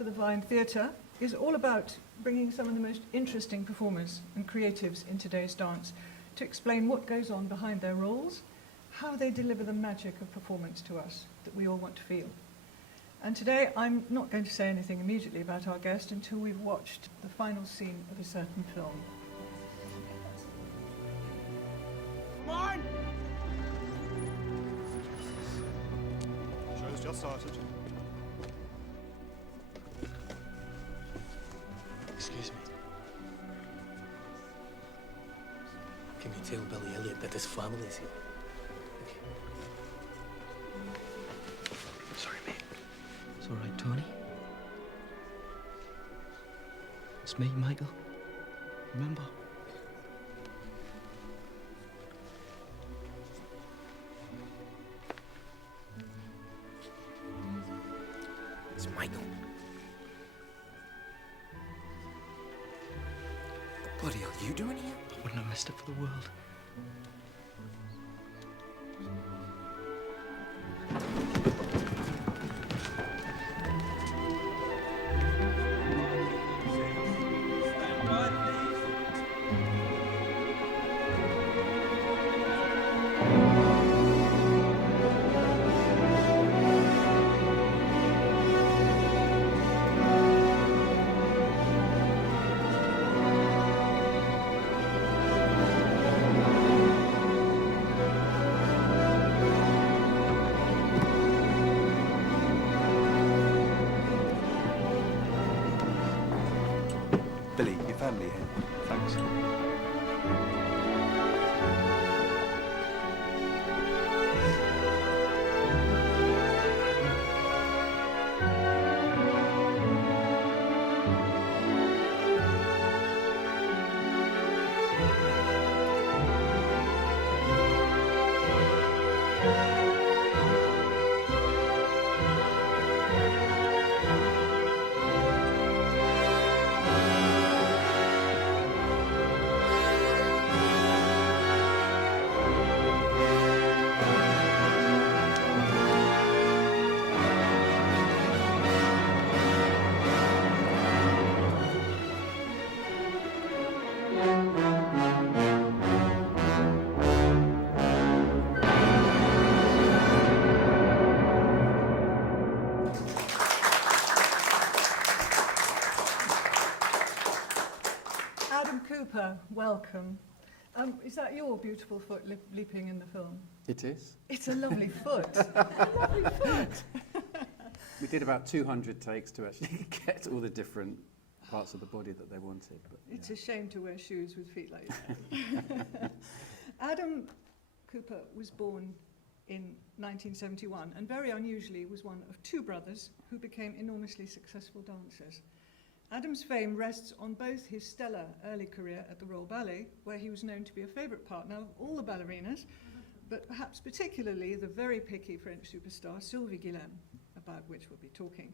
for the Vyne Theatre is all about bringing some of the most interesting performers and creatives in today's dance to explain what goes on behind their roles, how they deliver the magic of performance to us that we all want to feel. And today I'm not going to say anything immediately about our guest until we've watched the final scene of a certain film. Come on! Show's just started. Excuse me. Can you tell Billy Elliot that his family is here? Okay. Sorry, mate. It's all right, Tony. It's me, Michael. Remember? It's Michael. What bloody hell are you doing here? I wouldn't have missed it for the world. Billy, your family here. Thanks. Welcome. Is that your beautiful foot leaping in the film? It is. It's a lovely foot. A lovely foot. We did about 200 takes to actually get all the different parts of the body that they wanted. But, yeah. It's a shame to wear shoes with feet like that. Adam Cooper was born in 1971 and very unusually was one of two brothers who became enormously successful dancers. Adam's fame rests on both his stellar early career at the Royal Ballet, where he was known to be a favourite partner of all the ballerinas, but perhaps particularly the very picky French superstar Sylvie Guillem, about which we'll be talking.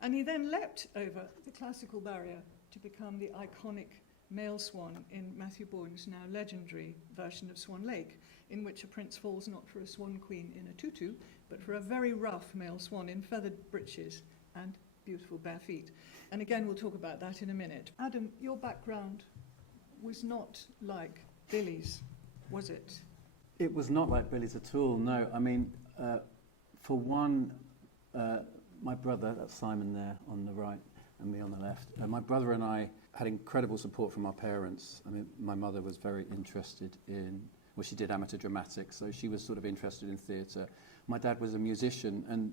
And he then leapt over the classical barrier to become the iconic male swan in Matthew Bourne's now legendary version of Swan Lake, in which a prince falls not for a swan queen in a tutu, but for a very rough male swan in feathered breeches and beautiful bare feet. And again, we'll talk about that in a minute. Adam, your background was not like Billy's, was it? It was not like Billy's at all, no. I mean, for one, my brother, that's Simon there on the right and me on the left, my brother and I had incredible support from our parents. I mean, my mother was very interested in, well, she did amateur dramatics, so she was sort of interested in theatre. My dad was a musician, and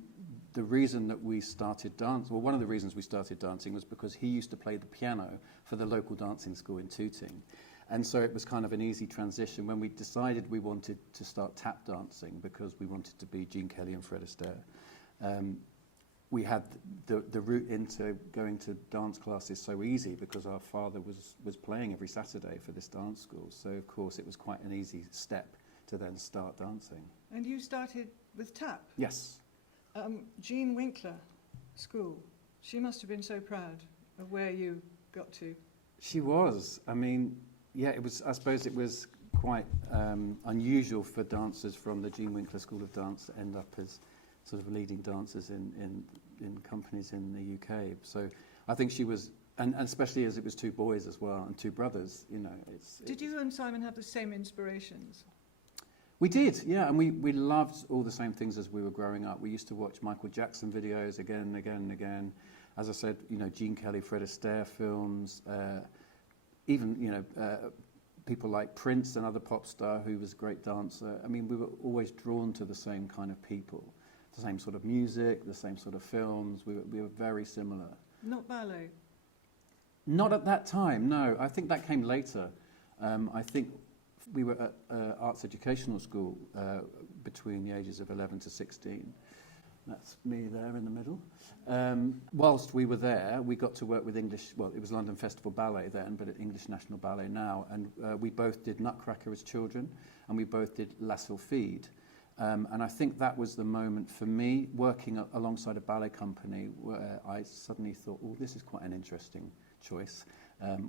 the reason that we started dance, well, one of the reasons we started dancing was because he used to play the piano for the local dancing school in Tooting. And so it was kind of an easy transition when we decided we wanted to start tap dancing because we wanted to be Gene Kelly and Fred Astaire. We had the route into going to dance classes so easy because our father was playing every Saturday for this dance school. So, of course, it was quite an easy step to then start dancing. And you started with tap? Yes. Jean Winkler School, she must have been so proud of where you got to. She was. I mean, yeah, it was. I suppose it was quite unusual for dancers from the Jean Winkler School of Dance to end up as sort of leading dancers in in companies in the UK. So I think she was, and especially as it was two boys as well and two brothers, you know. Did you and Simon have the same inspirations? We did, yeah, and we loved all the same things as we were growing up. We used to watch Michael Jackson videos again and again and again. As I said, you know, Gene Kelly, Fred Astaire films, even, you know, people like Prince, another pop star who was a great dancer. I mean, we were always drawn to the same kind of people, the same sort of music, the same sort of films. We were very similar. Not ballet? Not at that time, no. I think that came later. I think we were at arts educational school between the ages of 11 to 16. That's me there in the middle. Whilst we were there, we got to work with English, well, it was London Festival Ballet then, but at English National Ballet now, and we both did Nutcracker as children, and we both did La Sylphide. And I think that was the moment for me, working alongside a ballet company, where I suddenly thought, oh, this is quite an interesting choice.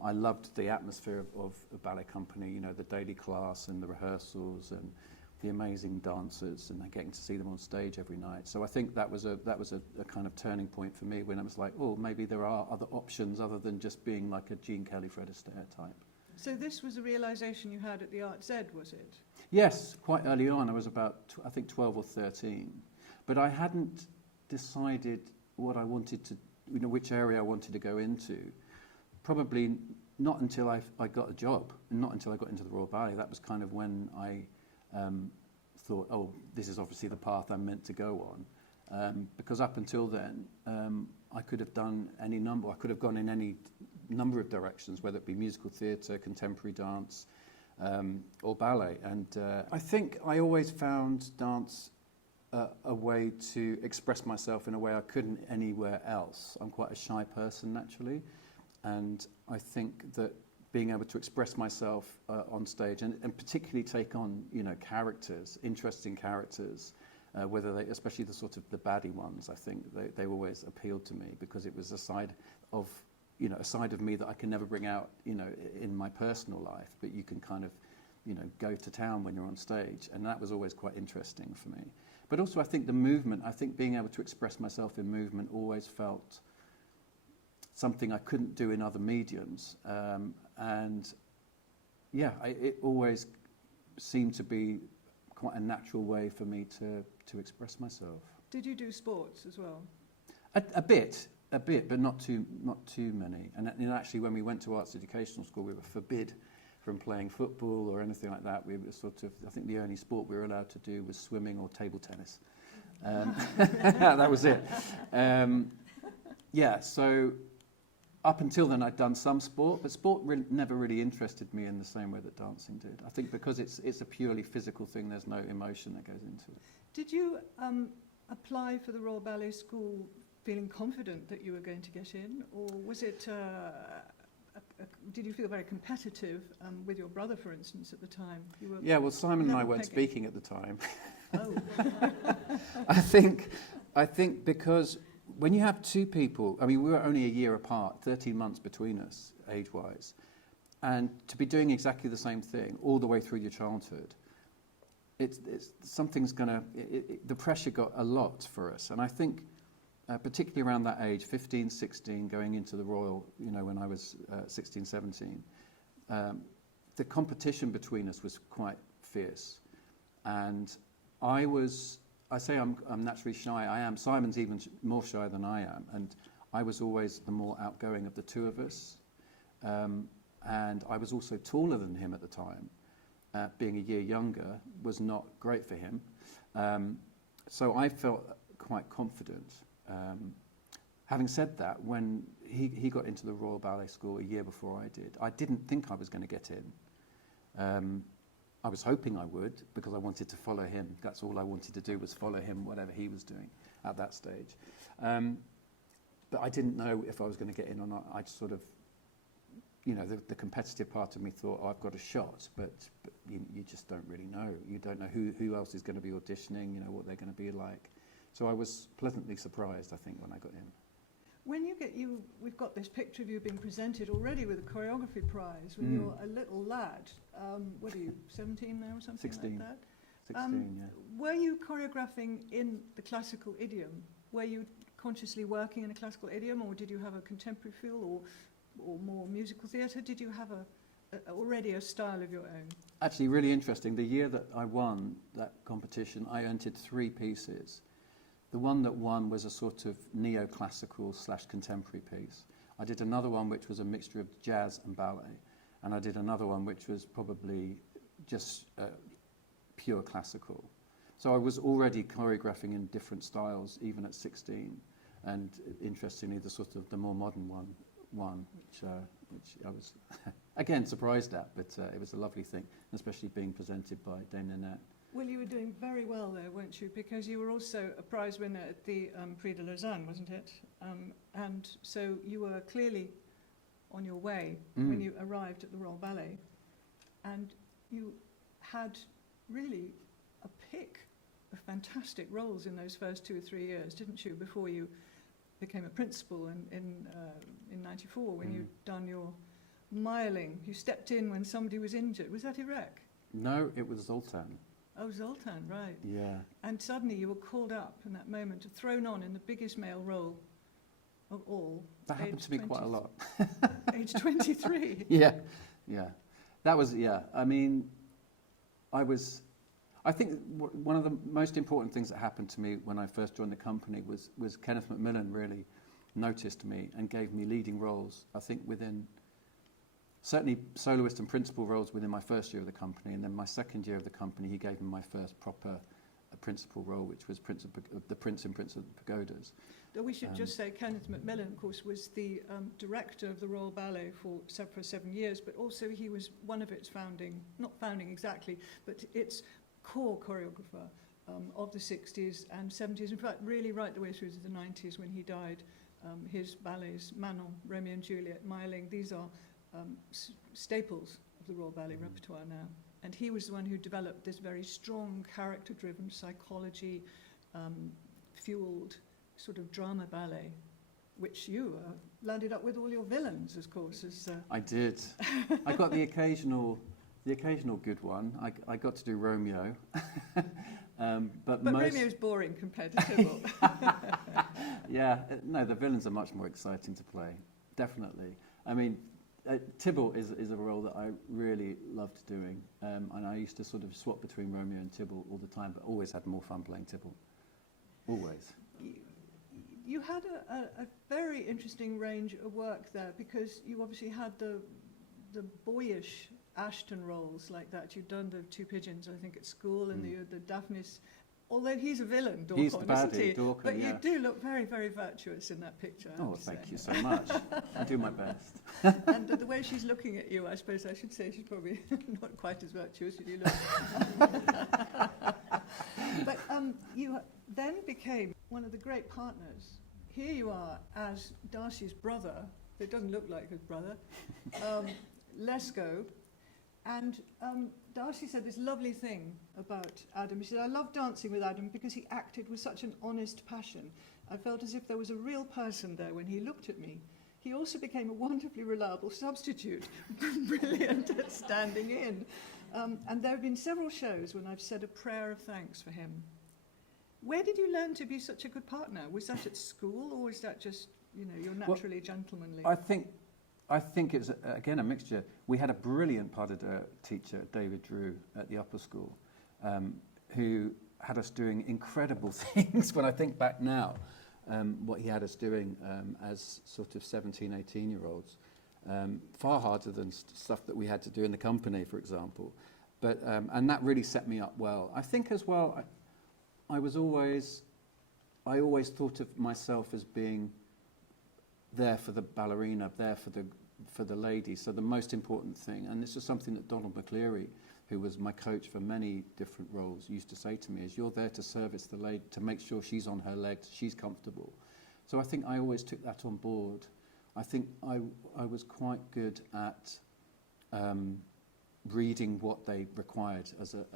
I loved the atmosphere of a ballet company, you know, the daily class and the rehearsals and the amazing dancers and getting to see them on stage every night. So I think that was a kind of turning point for me when I was like, oh, maybe there are other options other than just being like a Gene Kelly, Fred Astaire type. So this was a realisation you had at the Arts Ed, was it? Yes, quite early on. I was about, I think, 12 or 13. But I hadn't decided what I wanted to, you know, which area I wanted to go into. Probably not until I got a job, and not until I got into the Royal Ballet. That was kind of when I thought, oh, this is obviously the path I'm meant to go on. Because up until then, I could have done any number. I could have gone in any number of directions, whether it be musical theatre, contemporary dance, or ballet. And I think I always found dance a way to express myself in a way I couldn't anywhere else. I'm quite a shy person naturally, and I think that being able to express myself on stage and particularly take on, you know, characters, interesting characters, whether they, especially the sort of the baddie ones, I think they always appealed to me because it was a side of, you know, a side of me that I can never bring out, you know, in my personal life, but you can kind of, you know, go to town when you're on stage, and that was always quite interesting for me. But also I think the movement, I think being able to express myself in movement always felt something I couldn't do in other mediums, and yeah, it always seemed to be quite a natural way for me to express myself. Did you do sports as well? A bit, but not too many. And actually, when we went to arts educational school, we were forbid from playing football or anything like that. We were sort of, I think the only sport we were allowed to do was swimming or table tennis. That was it. Yeah, so up until then I'd done some sport, but sport never really interested me in the same way that dancing did. I think because it's a purely physical thing, there's no emotion that goes into it. Did you apply for the Royal Ballet School feeling confident that you were going to get in, or was it, did you feel very competitive with your brother, for instance, at the time? Yeah, well, Simon and I weren't speaking at the time. Oh. I think because when you have two people, I mean, we were only a year apart, 13 months between us, age-wise, and to be doing exactly the same thing all the way through your childhood, something's gonna, the pressure got a lot for us. And I think, particularly around that age, 15, 16, going into the Royal, you know, when I was 16, 17, the competition between us was quite fierce. And I say I'm naturally shy. I am. Simon's even more shy than I am, and I was always the more outgoing of the two of us. And I was also taller than him at the time. Being a year younger was not great for him. So I felt quite confident. Having said that, when he got into the Royal Ballet School a year before I didn't think I was going to get in. I was hoping I would, because I wanted to follow him. That's all I wanted to do, was follow him, whatever he was doing at that stage. But I didn't know if I was going to get in or not. I just sort of, you know, the competitive part of me thought, oh, I've got a shot, but you just don't really know. You don't know who else is going to be auditioning, you know, what they're going to be like. So I was pleasantly surprised, I think, when I got in. When we've got this picture of you being presented already with a choreography prize when you're a little lad. What are you, 17 now or something 16. like that? 16, yeah. Were you choreographing in the classical idiom? Were you consciously working in a classical idiom, or did you have a contemporary feel, or more musical theatre? Did you have already a style of your own? Actually, really interesting. The year that I won that competition, I entered 3 pieces. The one that won was a sort of neoclassical / contemporary piece. I did another one which was a mixture of jazz and ballet, and I did another one which was probably just pure classical. So I was already choreographing in different styles, even at 16. And interestingly, the more modern one, which I was again surprised at, but it was a lovely thing, especially being presented by Dame Nanette. Well, you were doing very well there, weren't you? Because you were also a prize winner at the Prix de Lausanne, wasn't it? And so you were clearly on your way when you arrived at the Royal Ballet. And you had really a pick of fantastic roles in those first 2 or 3 years, didn't you? Before you became a principal in '94, when you'd done your Mayerling. You stepped in when somebody was injured. Was that Iraq? No, it was Zoltan. Oh, Zoltan, right. Yeah. And suddenly you were called up in that moment, thrown on in the biggest male role of all. That happened to me quite a lot. Age 23. Yeah. That was, I mean, I think one of the most important things that happened to me when I first joined the company was Kenneth MacMillan really noticed me and gave me leading roles, I think certainly soloist and principal roles within my first year of the company, and then my second year of the company he gave me my first proper principal role, which was the Prince and Prince of the Pagodas. We should just say Kenneth MacMillan, of course, was the director of the Royal Ballet for 7 years, but also he was one of its not founding exactly, but its core choreographer of the 60s and 70s, in fact, really right the way through to the 90s when he died. His ballets, Manon, Romeo and Juliet, Mayerling, these are staples of the Royal Ballet repertoire now. And he was the one who developed this very strong, character-driven, psychology-fueled sort of drama ballet, which you landed up with all your villains, of course. I did. I got the occasional good one. I got to do Romeo. but Romeo's boring compared to Tybalt. Yeah, no, the villains are much more exciting to play, definitely. I mean, Tybalt is a role that I really loved doing, and I used to sort of swap between Romeo and Tybalt all the time, but always had more fun playing Tybalt. Always. You had a very interesting range of work there, because you obviously had the boyish Ashton roles like that. You'd done the Two Pigeons, I think, at school, and the Daphnis. Although he's a villain, Dorcon, he's the baddie, isn't he? Dorcon, but yeah. you do look very, very virtuous in that picture. Oh, thank you so much. I do my best. And the way she's looking at you, I suppose I should say she's probably not quite as virtuous as you look. But you then became one of the great partners. Here you are as Darcey's brother. It doesn't look like his brother. Lesko. And Darcey said this lovely thing about Adam. He said, I love dancing with Adam because he acted with such an honest passion. I felt as if there was a real person there when he looked at me. He also became a wonderfully reliable substitute, brilliant at standing in. And there have been several shows when I've said a prayer of thanks for him. Where did you learn to be such a good partner? Was that at school, or is that just, you're naturally gentlemanly? I think it's, again, a mixture. We had a brilliant pas de deux teacher, David Drew, at the upper school, who had us doing incredible things. When I think back now, what he had us doing as sort of 17, 18-year-olds, far harder than stuff that we had to do in the company, for example. But and that really set me up well. I think as well, I always thought of myself as being there for the ballerina, there for the lady. So the most important thing, and this is something that Donald Macleary, who was my coach for many different roles, used to say to me, is you're there to service the lady, to make sure she's on her legs, she's comfortable. So I think I always took that on board. I think I was quite good at reading what they required as a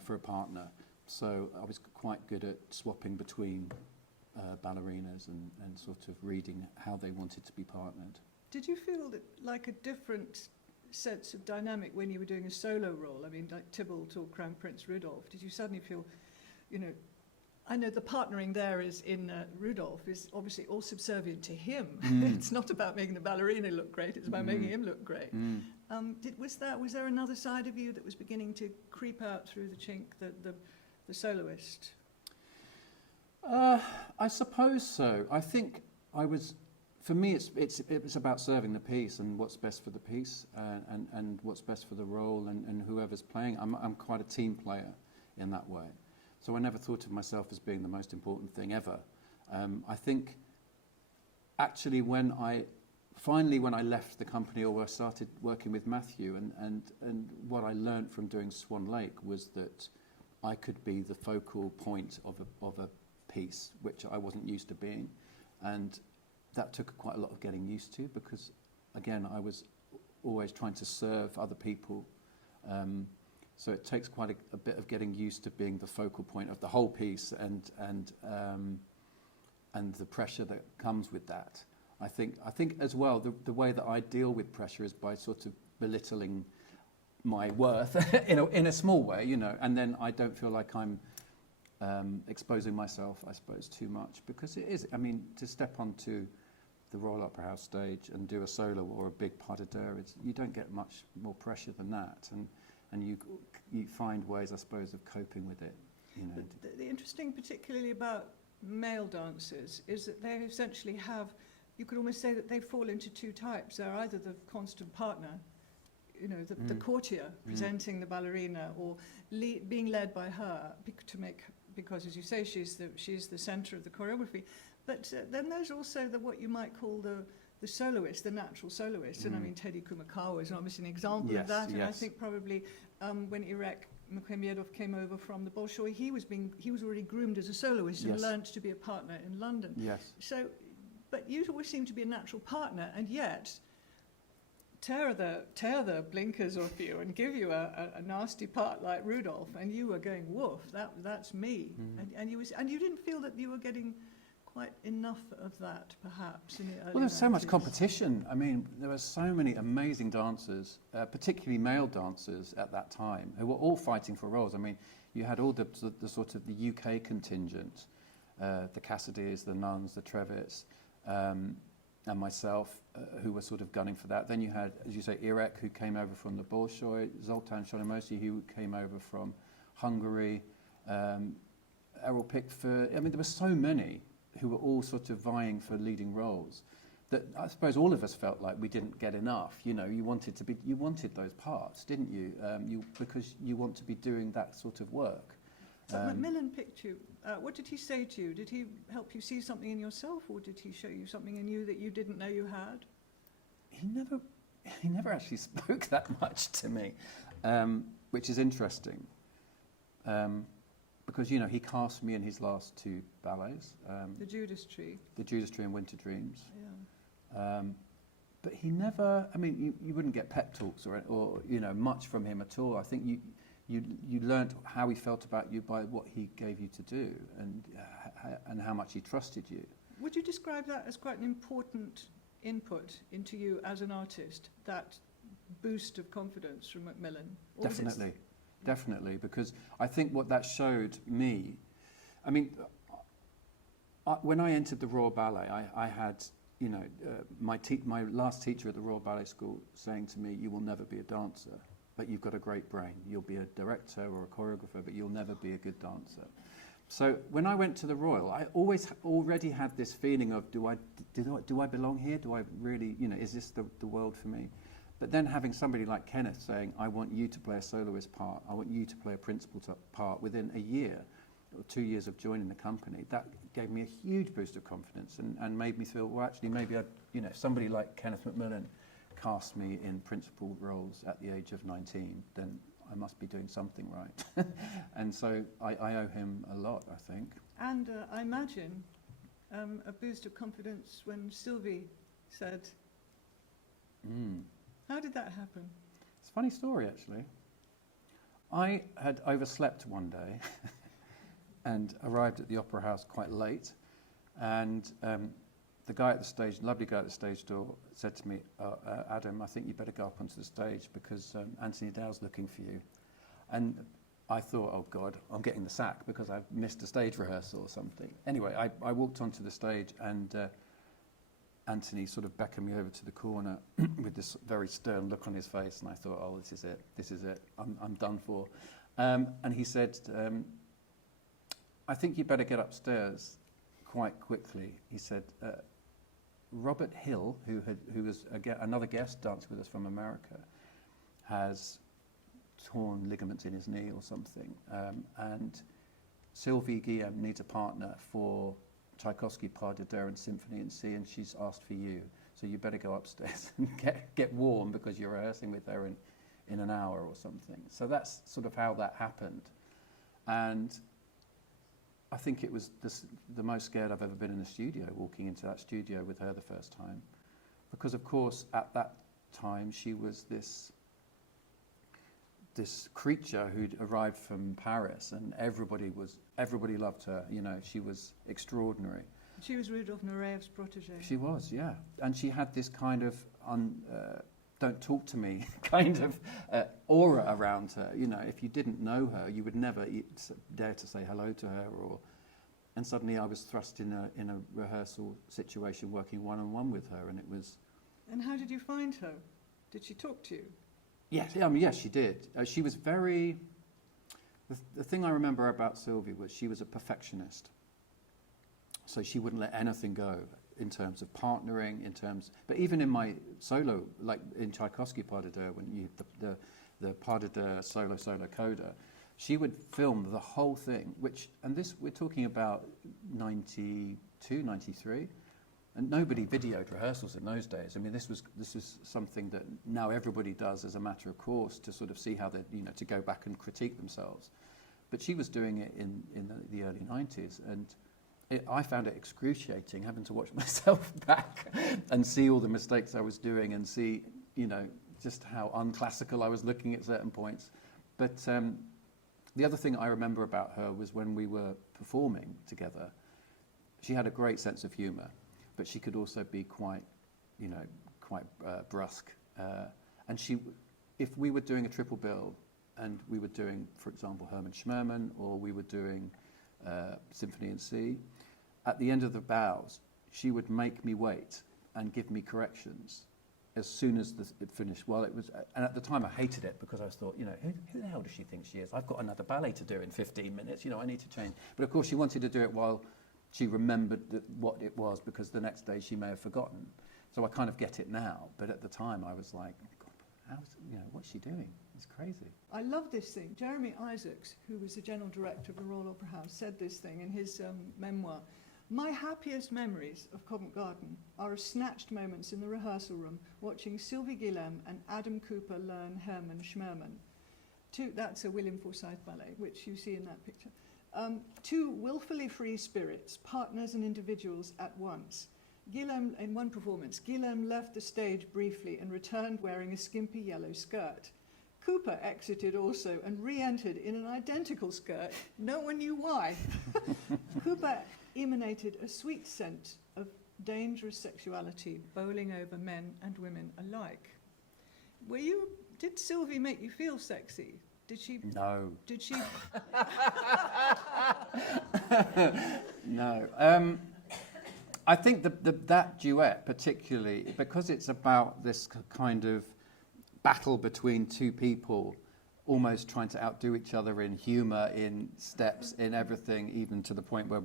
for a partner. So I was quite good at swapping between ballerinas and sort of reading how they wanted to be partnered. Did you feel that, like, a different sense of dynamic when you were doing a solo role? I mean, like Tybalt or Crown Prince Rudolph. Did you suddenly feel, I know the partnering there is in Rudolph is obviously all subservient to him. It's not about making the ballerina look great, it's about making him look great. Was there another side of you that was beginning to creep out through the chink, the soloist? I suppose so. I think for me, it's about serving the piece and what's best for the piece and what's best for the role and whoever's playing. I'm quite a team player in that way. So I never thought of myself as being the most important thing ever. I think actually when I left the company or I started working with Matthew and what I learned from doing Swan Lake was that I could be the focal point of a piece, which I wasn't used to being. And that took quite a lot of getting used to because, again, I was always trying to serve other people. So it takes quite a bit of getting used to being the focal point of the whole piece and the pressure that comes with that. I think as well the way that I deal with pressure is by sort of belittling my worth in a small way, and then I don't feel like I'm exposing myself, I suppose, too much because it is. I mean, to step onto the Royal Opera House stage and do a solo or a big pas de deux, you don't get much more pressure than that, and you find ways, I suppose, of coping with it. But the interesting, particularly about male dancers, is that they essentially have, you could almost say that they fall into two types. They're either the constant partner, the courtier presenting the ballerina, or being led by her because, as you say, she's the centre of the choreography. But then there's also what you might call the soloist, the natural soloist. And I mean, Teddy Kumakawa is obviously an example of that. And I think probably when Irek Mkhemedov came over from the Bolshoi, he was already groomed as a soloist and learnt to be a partner in London. Yes. So, but you always seem to be a natural partner, and yet tear the blinkers off you and give you a nasty part like Rudolph, and you were going, woof, that's me. And you didn't feel that you were getting quite enough of that, perhaps, in the early Well, there was so much 90s. competition. I mean, there were so many amazing dancers, particularly male dancers at that time, who were all fighting for roles. I mean, you had all the sort of the UK contingent, the Cassidys, the Nuns, the Trevitts, and myself, who were sort of gunning for that. Then you had, as you say, Irek, who came over from the Bolshoi, Zoltán Solymosi, who came over from Hungary, Errol Pickford. I mean, there were so many who were all sort of vying for leading roles that I suppose all of us felt like we didn't get enough. You wanted those parts, didn't you? Because you want to be doing that sort of work. So Macmillan picked you. What did he say to you? Did he help you see something in yourself, or did he show you something in you that you didn't know you had? He never actually spoke that much to me, which is interesting. Because, he cast me in his last two ballets. The Judas Tree. The Judas Tree and Winter Dreams. Yeah. But he never, I mean, you wouldn't get pep talks or much from him at all. I think you learnt how he felt about you by what he gave you to do and how much he trusted you. Would you describe that as quite an important input into you as an artist, that boost of confidence from Macmillan? Definitely, because I think what that showed me, I mean, when I entered the Royal Ballet, I had, my last teacher at the Royal Ballet School saying to me, "You will never be a dancer, but you've got a great brain. You'll be a director or a choreographer, but you'll never be a good dancer." So when I went to the Royal, I already had this feeling of, do I belong here? Do I really, is this the world for me? But then having somebody like Kenneth saying, "I want you to play a soloist part, I want you to play a principal part," within a year or 2 years of joining the company, that gave me a huge boost of confidence and made me feel, well, actually, maybe if somebody like Kenneth MacMillan cast me in principal roles at the age of 19, then I must be doing something right. And so I owe him a lot, I think. And I imagine a boost of confidence when Sylvie said, How did that happen? It's a funny story, actually. I had overslept one day and arrived at the Opera House quite late, and the guy at the stage, lovely guy at the stage door, said to me, "Adam, I think you better go up onto the stage because Anthony Dow's looking for you." And I thought, oh God, I'm getting the sack because I've missed a stage rehearsal or something. Anyway, I walked onto the stage and Anthony sort of beckoned me over to the corner with this very stern look on his face, and I thought, oh, this is it, I'm done for. And he said, I think you better get upstairs quite quickly. He said, Robert Hill, who was another guest dancing with us from America, has torn ligaments in his knee or something, and Sylvie Guillem needs a partner for Tchaikovsky, Pas de Deux and Symphony in C, and she's asked for you, so you better go upstairs and get warm because you're rehearsing with her in an hour or something. So that's sort of how that happened, and I think it was the most scared I've ever been in a studio, walking into that studio with her the first time, because of course at that time she was this creature who'd arrived from Paris, and everybody loved her. You know, she was extraordinary. She was Rudolf Nureyev's protégée. She was, yeah, and she had this kind of don't talk to me kind of aura around her. You know, if you didn't know her, you would never dare to say hello to her. And suddenly I was thrust in a rehearsal situation, working one-on-one with her, and it was. And how did you find her? Did she talk to you? Yes, yes, she did. She was very. The thing I remember about Sylvie was she was a perfectionist. So she wouldn't let anything go in terms of partnering, but even in my solo, like in Tchaikovsky Pas de Deux, when you the Pas de Deux solo coda, she would film the whole thing. We're talking about 92, 93. And nobody videoed rehearsals in those days. I mean, this was something that now everybody does as a matter of course to sort of see how they, to go back and critique themselves. But she was doing it in the early 90s, and I found it excruciating having to watch myself back and see all the mistakes I was doing and see, just how unclassical I was looking at certain points. But the other thing I remember about her was when we were performing together, she had a great sense of humour. But she could also be quite brusque. And if we were doing a triple bill, and we were doing, for example, Herman Shmerman, or we were doing Symphony in C, at the end of the bows, she would make me wait and give me corrections as soon as it finished. Well, it was, and at the time I hated it because I thought, who the hell does she think she is? I've got another ballet to do in 15 minutes. I need to change. But of course, she wanted to do it while she remembered what it was, because the next day she may have forgotten. So I kind of get it now, but at the time I was like, God, what's she doing? It's crazy. I love this thing. Jeremy Isaacs, who was the general director of the Royal Opera House, said this thing in his memoir. My happiest memories of Covent Garden are snatched moments in the rehearsal room watching Sylvie Guillem and Adam Cooper learn Herman Shmerman. That's a William Forsythe ballet, which you see in that picture. Two willfully free spirits, partners and individuals at once. Guillem, in one performance, Guillem left the stage briefly and returned wearing a skimpy yellow skirt. Cooper exited also and re-entered in an identical skirt. No one knew why. Cooper emanated a sweet scent of dangerous sexuality, bowling over men and women alike. Did Sylvie make you feel sexy? Did she? No. Did she? No. I think that duet particularly, because it's about this kind of battle between two people almost trying to outdo each other in humour, in steps, in everything, even to the point where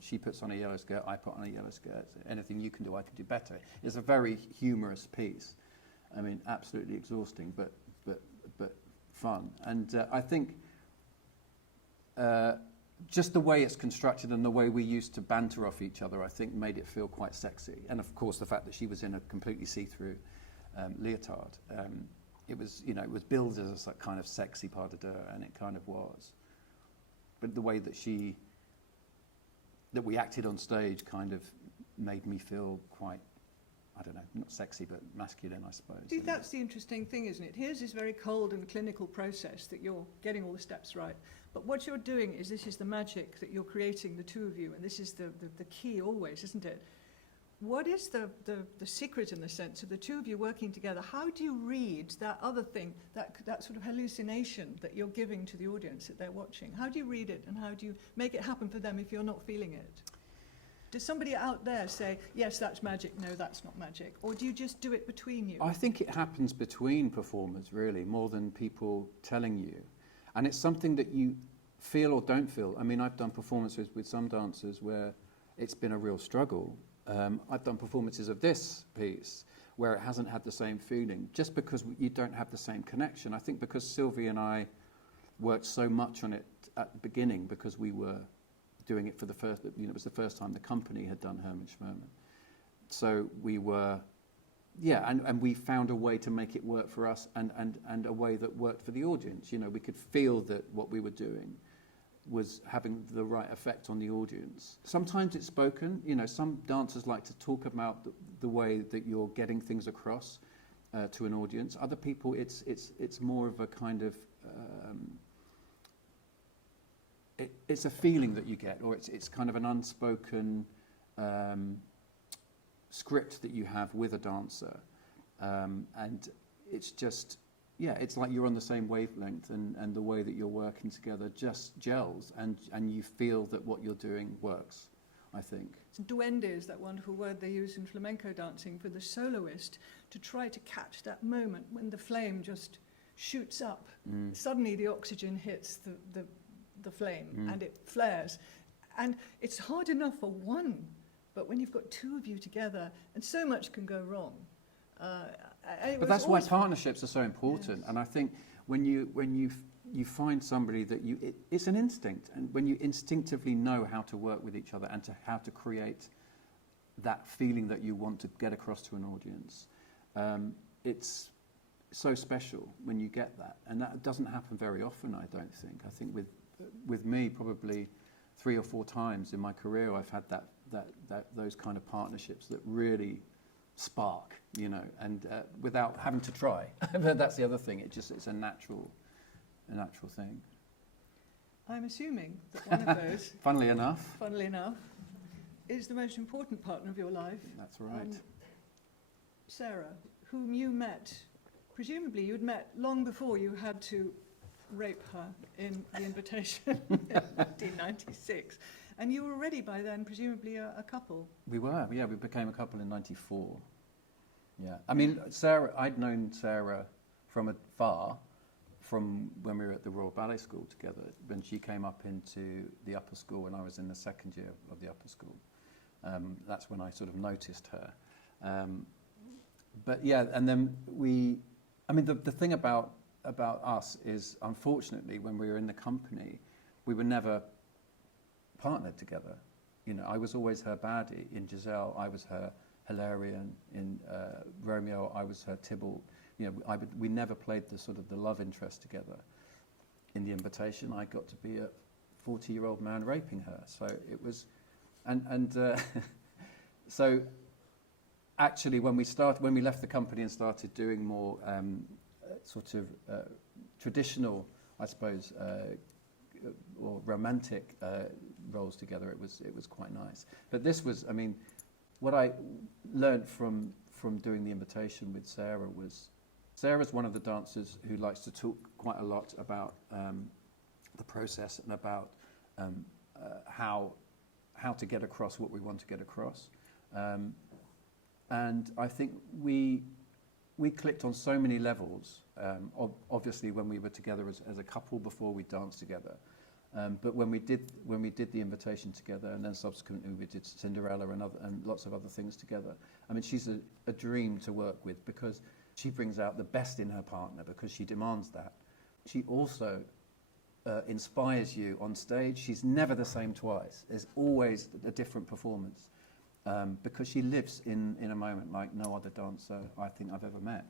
she puts on a yellow skirt, I put on a yellow skirt. Anything you can do, I can do better. It's a very humorous piece. I mean, absolutely exhausting, but fun. And I think just the way it's constructed and the way we used to banter off each other, I think, made it feel quite sexy. And of course, the fact that she was in a completely see-through leotard, it was billed as a kind of sexy pas de deux, and it kind of was. But the way that we acted on stage kind of made me feel quite, I don't know, not sexy, but masculine, I suppose. See, that's the interesting thing, isn't it? Here's this very cold and clinical process that you're getting all the steps right. But what you're doing is, this is the magic that you're creating, the two of you, and this is the key always, isn't it? what is the secret, in the sense of the two of you working together? How do you read that other thing, that sort of hallucination that you're giving to the audience that they're watching? How do you read it, and how do you make it happen for them if you're not feeling it? Does somebody out there say, yes, that's magic, no, that's not magic? Or do you just do it between you? I think it happens between performers, really, more than people telling you. And it's something that you feel or don't feel. I mean, I've done performances with some dancers where it's been a real struggle. I've done performances of this piece where it hasn't had the same feeling, just because you don't have the same connection. I think because Sylvie and I worked so much on it at the beginning, because we were doing it for the first, it was the first time the company had done Herman Shmerman. So we were, and we found a way to make it work for us, and a way that worked for the audience. We could feel that what we were doing was having the right effect on the audience. Sometimes it's spoken. Some dancers like to talk about the way that you're getting things across to an audience. Other people, it's more of a kind of it's a feeling that you get, or it's kind of an unspoken script that you have with a dancer, and it's just. Yeah, it's like you're on the same wavelength, and the way that you're working together just gels, and you feel that what you're doing works, I think. Duende is that wonderful word they use in flamenco dancing for the soloist, to try to catch that moment when the flame just shoots up. Suddenly the oxygen hits the flame, and it flares. And it's hard enough for one, but when you've got two of you together, and so much can go wrong. But that's why partnerships are so important. Yes. And I think when you find somebody that it's an instinct, and when you instinctively know how to work with each other and how to create that feeling that you want to get across to an audience, it's so special when you get that, and that doesn't happen very often. I don't think. I think with me, probably 3 or 4 times in my career, I've had those kind of partnerships that really spark, and without having to try. But that's the other thing. It's a natural thing. I'm assuming that one of those, funnily enough, is the most important partner of your life. That's right. Sarah, whom you met, presumably you'd met long before you had to rape her in The Invitation in 1996. And you were already by then, presumably, a couple. We were, yeah. We became a couple in '94. Yeah. I mean, Sarah, I'd known Sarah from afar, from when we were at the Royal Ballet School together, when she came up into the upper school and I was in the second year of the upper school. That's when I sort of noticed her. But yeah, and then the thing about us is, unfortunately, when we were in the company, we were never partnered together. I was always her baddie. In Giselle, I was her Hilarion. In Romeo, I was her Tybalt. We never played the love interest together. In The Invitation, I got to be a 40-year-old man raping her. So it was, so actually, when we left the company and started doing more traditional, I suppose, or romantic roles together, it was quite nice. But this was, what I learned from doing The Invitation with Sarah was, Sarah's one of the dancers who likes to talk quite a lot about the process and about how to get across what we want to get across. And I think we clicked on so many levels. Obviously, when we were together as a couple before we danced together, but when we did The Invitation together, and then subsequently we did Cinderella and lots of other things together. She's a dream to work with, because she brings out the best in her partner, because she demands that. She also inspires you on stage. She's never the same twice. There's always a different performance. Because she lives in a moment like no other dancer I think I've ever met,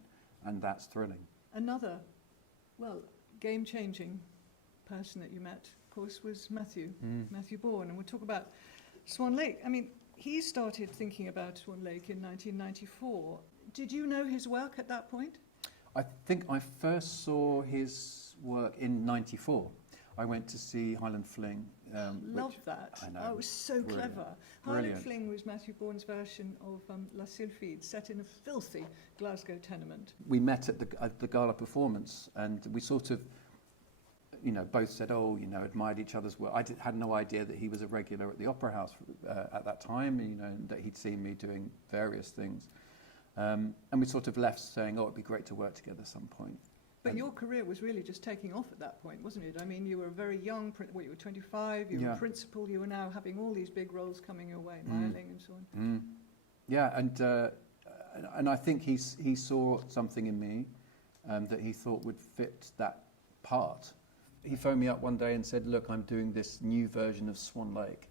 and that's thrilling. Another, game-changing person that you met, of course, was Matthew Bourne, and we'll talk about Swan Lake. He started thinking about Swan Lake in 1994. Did you know his work at that point? I think I first saw his work in '94. I went to see Highland Fling. Love that. I know. Oh, it was so Brilliant. clever. Brilliant. Highland Fling was Matthew Bourne's version of La Sylphide, set in a filthy Glasgow tenement. We met at the gala performance, and we sort of, both said, admired each other's work. I had no idea that he was a regular at the Opera House at that time, and that he'd seen me doing various things. And we sort of left saying, it'd be great to work together at some point. But your career was really just taking off at that point, wasn't it? I mean, you were a very young, you were 25, you were principal, you were now having all these big roles coming your way, Mayerling and so on. Yeah, and I think he saw something in me that he thought would fit that part. He phoned me up one day and said, look, I'm doing this new version of Swan Lake,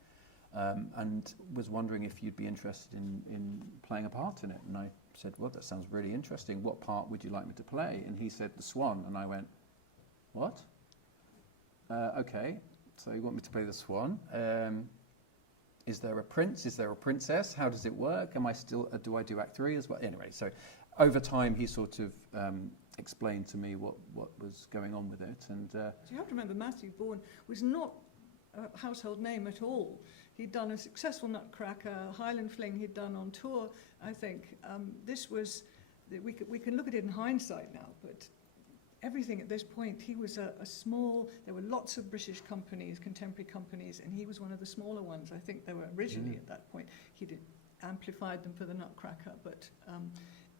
and was wondering if you'd be interested in playing a part in it. And I said, well, that sounds really interesting. What part would you like me to play? And he said, the Swan. And I went, what? Okay, so you want me to play the Swan? Is there a prince? Is there a princess? How does it work? Do I do Act 3 as well? Anyway, so over time he sort of explained to me what was going on with it. And So you have to remember, Matthew Bourne was not a household name at all. He'd done a successful Nutcracker, Highland Fling he'd done on tour, I think. This was, we can look at it in hindsight now, but everything at this point, he was a small, there were lots of British companies, contemporary companies, and he was one of the smaller ones. I think they were originally at that point. He'd amplified them for the Nutcracker, but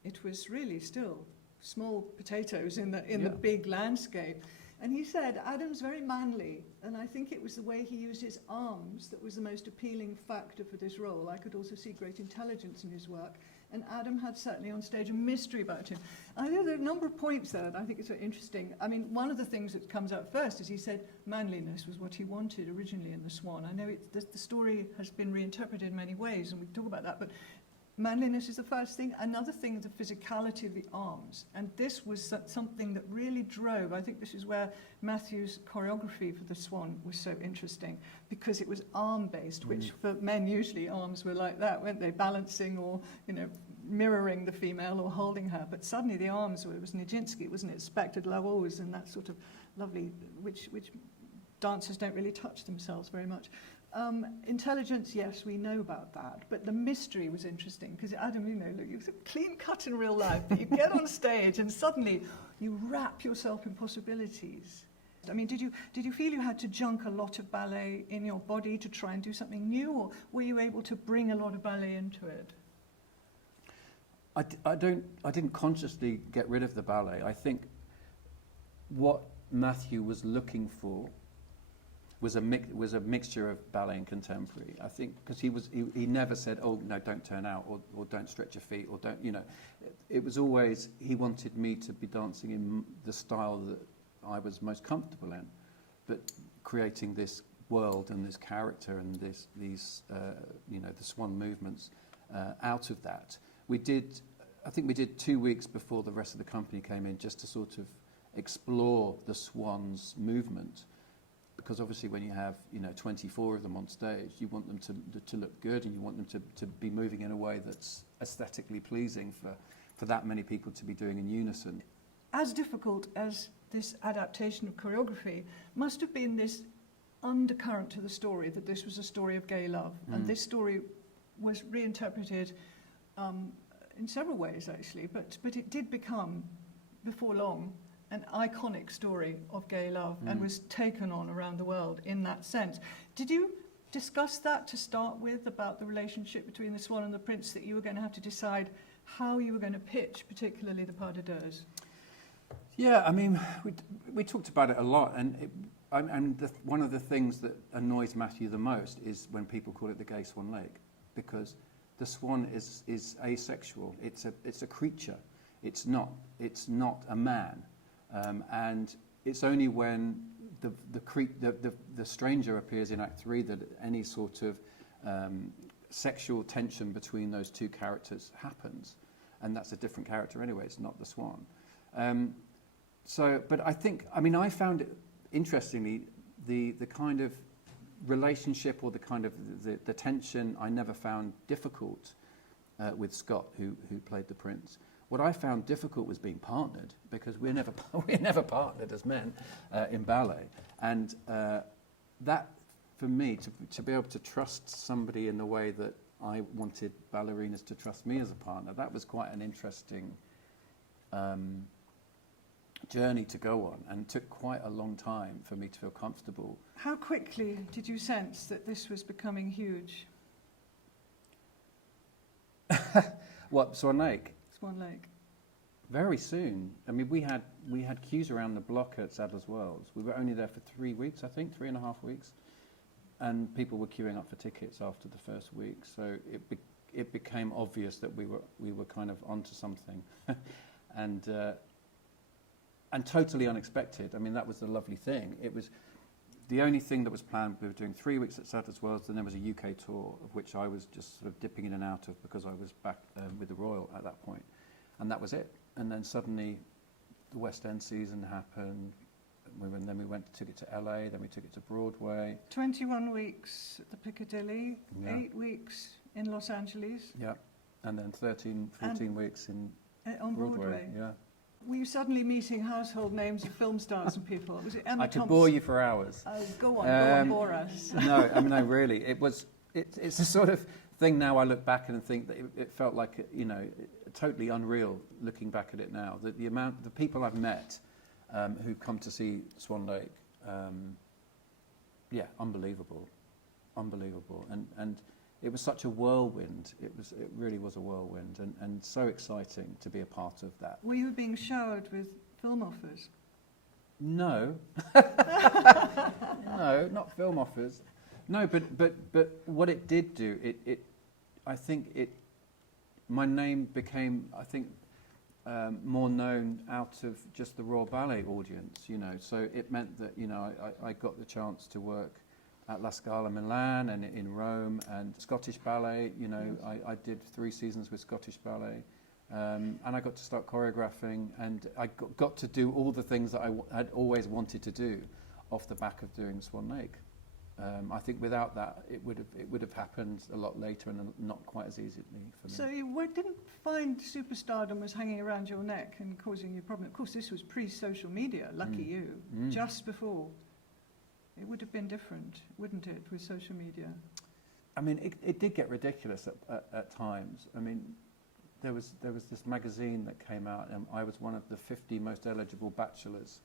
it was really still small potatoes in the big landscape. And he said, Adam's very manly, and I think it was the way he used his arms that was the most appealing factor for this role. I could also see great intelligence in his work, and Adam had certainly on stage a mystery about him. I know there are a number of points there that I think it's very interesting. I mean, one of the things that comes out first is he said manliness was what he wanted originally in The Swan. I know the story has been reinterpreted in many ways, and we talk about that, but manliness is the first thing. Another thing is the physicality of the arms. And this was something that really drove, I think this is where Matthew's choreography for the Swan was so interesting, because it was arm-based, which for men usually arms were like that, weren't they? Balancing or, mirroring the female or holding her. But suddenly the arms it was Nijinsky, wasn't it? Spectre de la Rose and that sort of lovely, which dancers don't really touch themselves very much. Intelligence, yes, we know about that, but the mystery was interesting because Adam, look, you were clean cut in real life, but you get on stage and suddenly you wrap yourself in possibilities. I mean, did you feel you had to junk a lot of ballet in your body to try and do something new, or were you able to bring a lot of ballet into it? I didn't consciously get rid of the ballet. I think what Matthew was looking for was a mixture of ballet and contemporary. I think because he never said, oh no, don't turn out, or don't stretch your feet, or don't, it was always he wanted me to be dancing in the style that I was most comfortable in, but creating this world and this character and these the Swan movements out of that. I think we did 2 weeks before the rest of the company came in, just to sort of explore the Swan's movement. Because obviously when you have 24 of them on stage, you want them to look good, and you want them to be moving in a way that's aesthetically pleasing for that many people to be doing in unison. As difficult as this adaptation of choreography must have been this undercurrent to the story, that this was a story of gay love, and this story was reinterpreted in several ways actually, but it did become, before long, an iconic story of gay love and was taken on around the world in that sense. Did you discuss that to start with, about the relationship between the Swan and the Prince, that you were going to have to decide how you were going to pitch, particularly the pas de deux? Yeah, I mean, we talked about it a lot, and one of the things that annoys Matthew the most is when people call it the gay Swan Lake, because the Swan is asexual. It's a creature. It's not a man. And it's only when the stranger appears in Act 3 that any sort of sexual tension between those two characters happens, and that's a different character anyway. It's not the Swan. But I found it interestingly the kind of relationship, or the kind of the tension I never found difficult with Scott, who played the Prince. What I found difficult was being partnered, because we're never partnered as men in ballet. And that, for me, to be able to trust somebody in the way that I wanted ballerinas to trust me as a partner, that was quite an interesting journey to go on, and took quite a long time for me to feel comfortable. How quickly did you sense that this was becoming huge? What, Swan Lake? Swan Lake. Very soon. I mean, we had queues around the block at Sadler's Wells. We were only there for 3 weeks, I think, 3.5 weeks, and people were queuing up for tickets after the first week. So it became obvious that we were kind of onto something, and totally unexpected. I mean, that was the lovely thing. It was the only thing that was planned. We were doing 3 weeks at Sadler's Wells, and there was a UK tour, of which I was just sort of dipping in and out of, because I was back with the Royal at that point. And that was it. And then suddenly the West End season happened. Then we took it to LA, then we took it to Broadway. 21 weeks at the Piccadilly, Yeah. 8 weeks in Los Angeles. Yeah. And then 13, 14 weeks in On Broadway. Yeah. Were you suddenly meeting household names of film stars and people? Was it Emma I could Thompson? bore you for hours. Oh, go on, bore us. No, I mean, no, really. It's a sort of thing now I look back and think that it felt like, totally unreal looking back at it now. That the people I've met who've come to see Swan Lake, unbelievable. And it was such a whirlwind. It really was a whirlwind, and so exciting to be a part of that. Were you being showered with film offers? No. No, not film offers. No, but what it did do, my name became, I think, more known out of just the Royal Ballet audience, So it meant that, I got the chance to work at La Scala Milan and in Rome, and Scottish Ballet, I did 3 seasons with Scottish Ballet. And I got to start choreographing, and I got to do all the things that I had always wanted to do off the back of doing Swan Lake. I think without that, it would have happened a lot later and not quite as easily for me. So you didn't find superstardom was hanging around your neck and causing you problem. Of course, this was pre-social media, lucky you, just before. It would have been different, wouldn't it, with social media? I mean, it did get ridiculous at times. I mean, there was this magazine that came out, and I was one of the 50 most eligible bachelors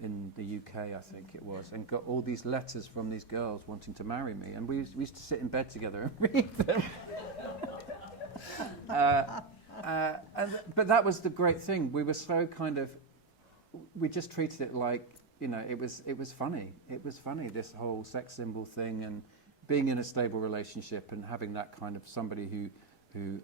in the UK, I think it was, and got all these letters from these girls wanting to marry me, and we used to sit in bed together and read them. But that was the great thing. We were so we just treated it like, it was funny. It was funny, this whole sex symbol thing, and being in a stable relationship and having that kind of somebody who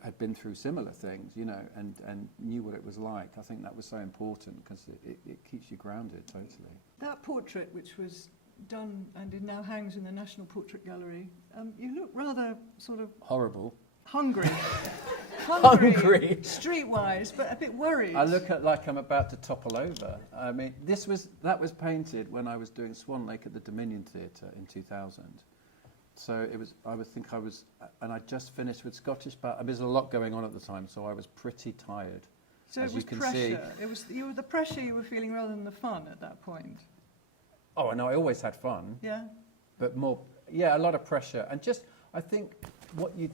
had been through similar things, and knew what it was like. I think that was so important, because it keeps you grounded totally. That portrait, which was done and it now hangs in the National Portrait Gallery, you look rather sort of... Horrible. Hungry. Hungry. Streetwise, but a bit worried. I look like I'm about to topple over. I mean, that was painted when I was doing Swan Lake at the Dominion Theatre in 2000. So and I just finished with Scottish Ballet. There's a lot going on at the time, so I was pretty tired. So as it was you can pressure. see. It was the pressure you were feeling rather than the fun at that point. Oh, I know. I always had fun. Yeah. But more, a lot of pressure, and just I think what you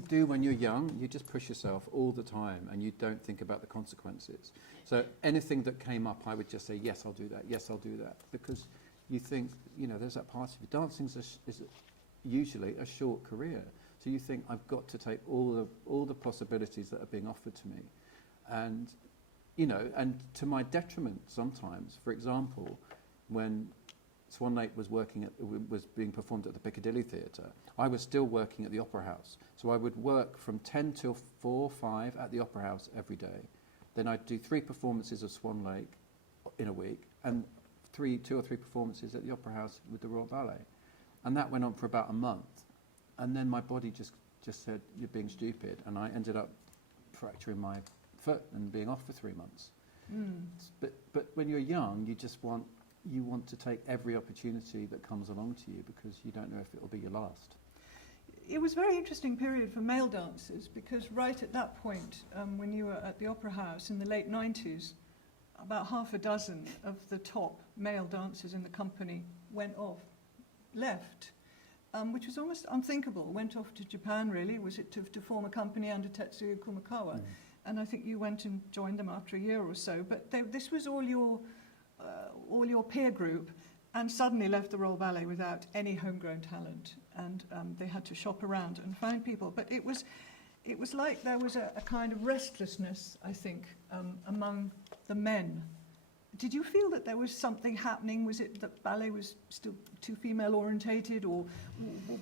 do when you're young, you just push yourself all the time, and you don't think about the consequences. So anything that came up, I would just say, yes, I'll do that. Yes, I'll do that, because you think, there's that part of you. Dancing is usually a short career, so you think, I've got to take all the possibilities that are being offered to me, and and to my detriment sometimes. For example, when Swan Lake was being performed at the Piccadilly Theatre, I was still working at the Opera House, so I would work from 10 till 4, 5 at the Opera House every day. Then I'd do 3 performances of Swan Lake in a week, and 2 or 3 performances at the Opera House with the Royal Ballet. And that went on for about a month. And then my body just said, you're being stupid. And I ended up fracturing my foot and being off for 3 months. But when you're young, you want to take every opportunity that comes along to you, because you don't know if it'll be your last. it was a very interesting period for male dancers, because right at that point, when you were at the Opera House in the late 90s, about half a dozen of the top male dancers in the company left, which was almost unthinkable. Went off to Japan, really. Was it to form a company under Tetsuya Kumakawa? Mm. And I think you went and joined them after a year or so. But this was all your peer group, and suddenly left the Royal Ballet without any homegrown talent, and they had to shop around and find people. But it was like there was a kind of restlessness, I think, among the men. Did you feel that there was something happening? Was it that ballet was still too female orientated, or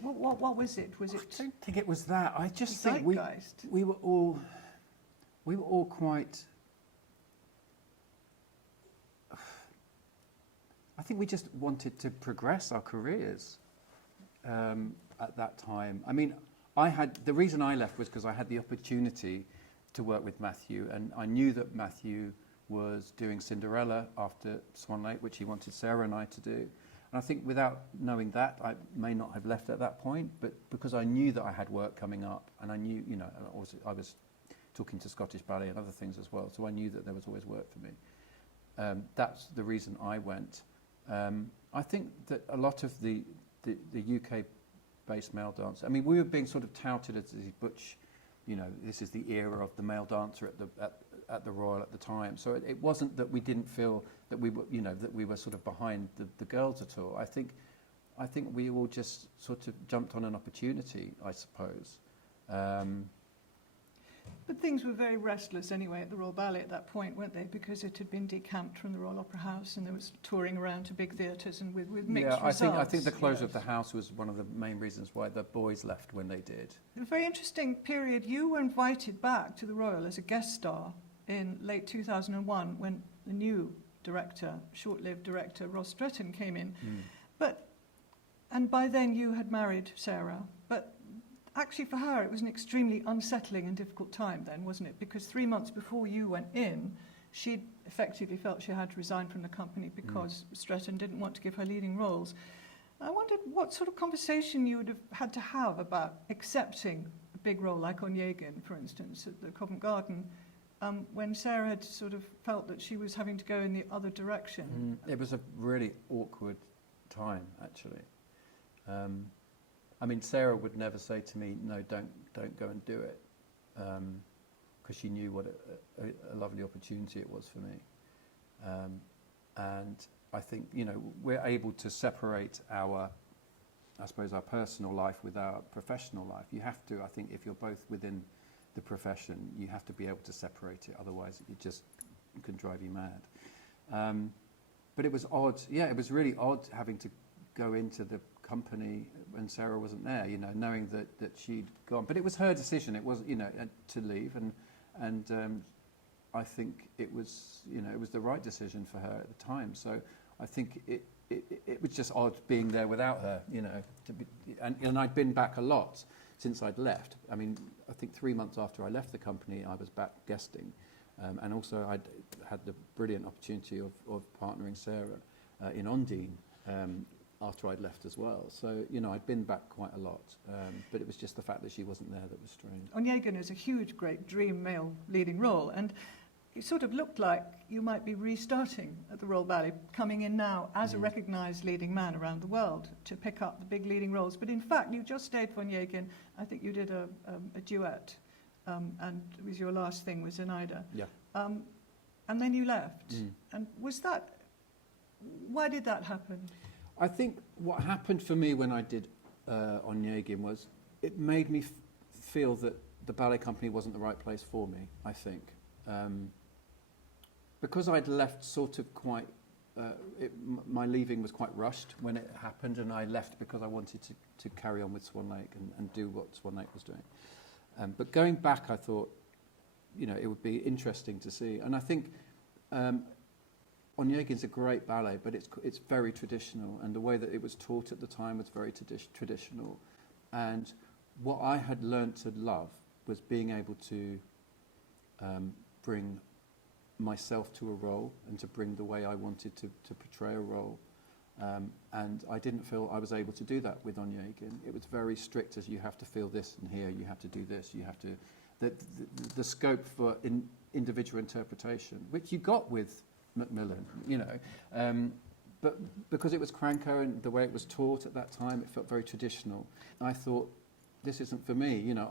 what was it? Was it? I don't think it was that. I just the think zeitgeist? we were all quite. I think we just wanted to progress our careers at that time. I mean, the reason I left was because I had the opportunity to work with Matthew, and I knew that Matthew was doing Cinderella after Swan Lake, which he wanted Sarah and I to do. And I think without knowing that, I may not have left at that point, but because I knew that I had work coming up, and I knew, you know, I was talking to Scottish Ballet and other things as well, so I knew that there was always work for me. That's the reason I went. I think that a lot of the UK-based male dance, I mean, we were being sort of touted as these butch, you know, this is the era of the male dancer at the Royal at the time. So it wasn't that we didn't feel that we were, you know, that we were sort of behind the girls at all. I think we all just sort of jumped on an opportunity, I suppose. But things were very restless anyway at the Royal Ballet at that point, weren't they? Because it had been decamped from the Royal Opera House, and there was touring around to big theatres and with mixed results. I think the closure of the house was one of the main reasons why the boys left when they did. A very interesting period. You were invited back to the Royal as a guest star in late 2001 when the new director, short-lived director, Ross Stretton, came in. And by then you had married Sarah, but actually for her it was an extremely unsettling and difficult time then, wasn't it? Because 3 months before you went in, she effectively felt she had to resign from the company because Stretton didn't want to give her leading roles. I wondered what sort of conversation you would have had to have about accepting a big role like Onegin, for instance, at the Covent Garden, when Sarah had sort of felt that she was having to go in the other direction. It was a really awkward time, actually. I mean, Sarah would never say to me, no, don't go and do it, because she knew what a lovely opportunity it was for me. And I think, you know, we're able to separate our personal life with our professional life. You have to, I think, if you're both within the profession, you have to be able to separate it, otherwise it can drive you mad. But it was odd, it was really odd having to go into the company when Sarah wasn't there, you know, knowing that she'd gone. But it was her decision, it was, you know, to leave, and I think it was, you know, it was the right decision for her at the time. So I think it was just odd being there without her, you know, and I'd been back a lot since I'd left. I mean, I think 3 months after I left the company, I was back guesting, and also I'd had the brilliant opportunity of partnering Sarah in Ondine, after I'd left as well. So, you know, I'd been back quite a lot, but it was just the fact that she wasn't there that was strange. Onegin is a huge, great dream male leading role, and it sort of looked like you might be restarting at the Royal Ballet, coming in now as a recognised leading man around the world to pick up the big leading roles. But in fact, you just stayed for Onegin. I think you did a duet, and it was your last thing with Zenaida. Yeah. And then you left. And why did that happen? I think what happened for me when I did Onegin was it made me feel that the ballet company wasn't the right place for me, I think. Because I'd left sort of quite, my leaving was quite rushed when it happened, and I left because I wanted to carry on with Swan Lake and do what Swan Lake was doing. But going back, I thought, you know, it would be interesting to see. And I think Onegin's a great ballet, but it's very traditional, and the way that it was taught at the time was very traditional. And what I had learnt to love was being able to bring myself to a role and to bring the way I wanted to portray a role. And I didn't feel I was able to do that with Onegin. It was very strict, as you have to feel this and here, you have to do this, you have to... The scope for individual interpretation, which you got with MacMillan, you know, but because it was Cranko and the way it was taught at that time, it felt very traditional. I thought, this isn't for me, you know.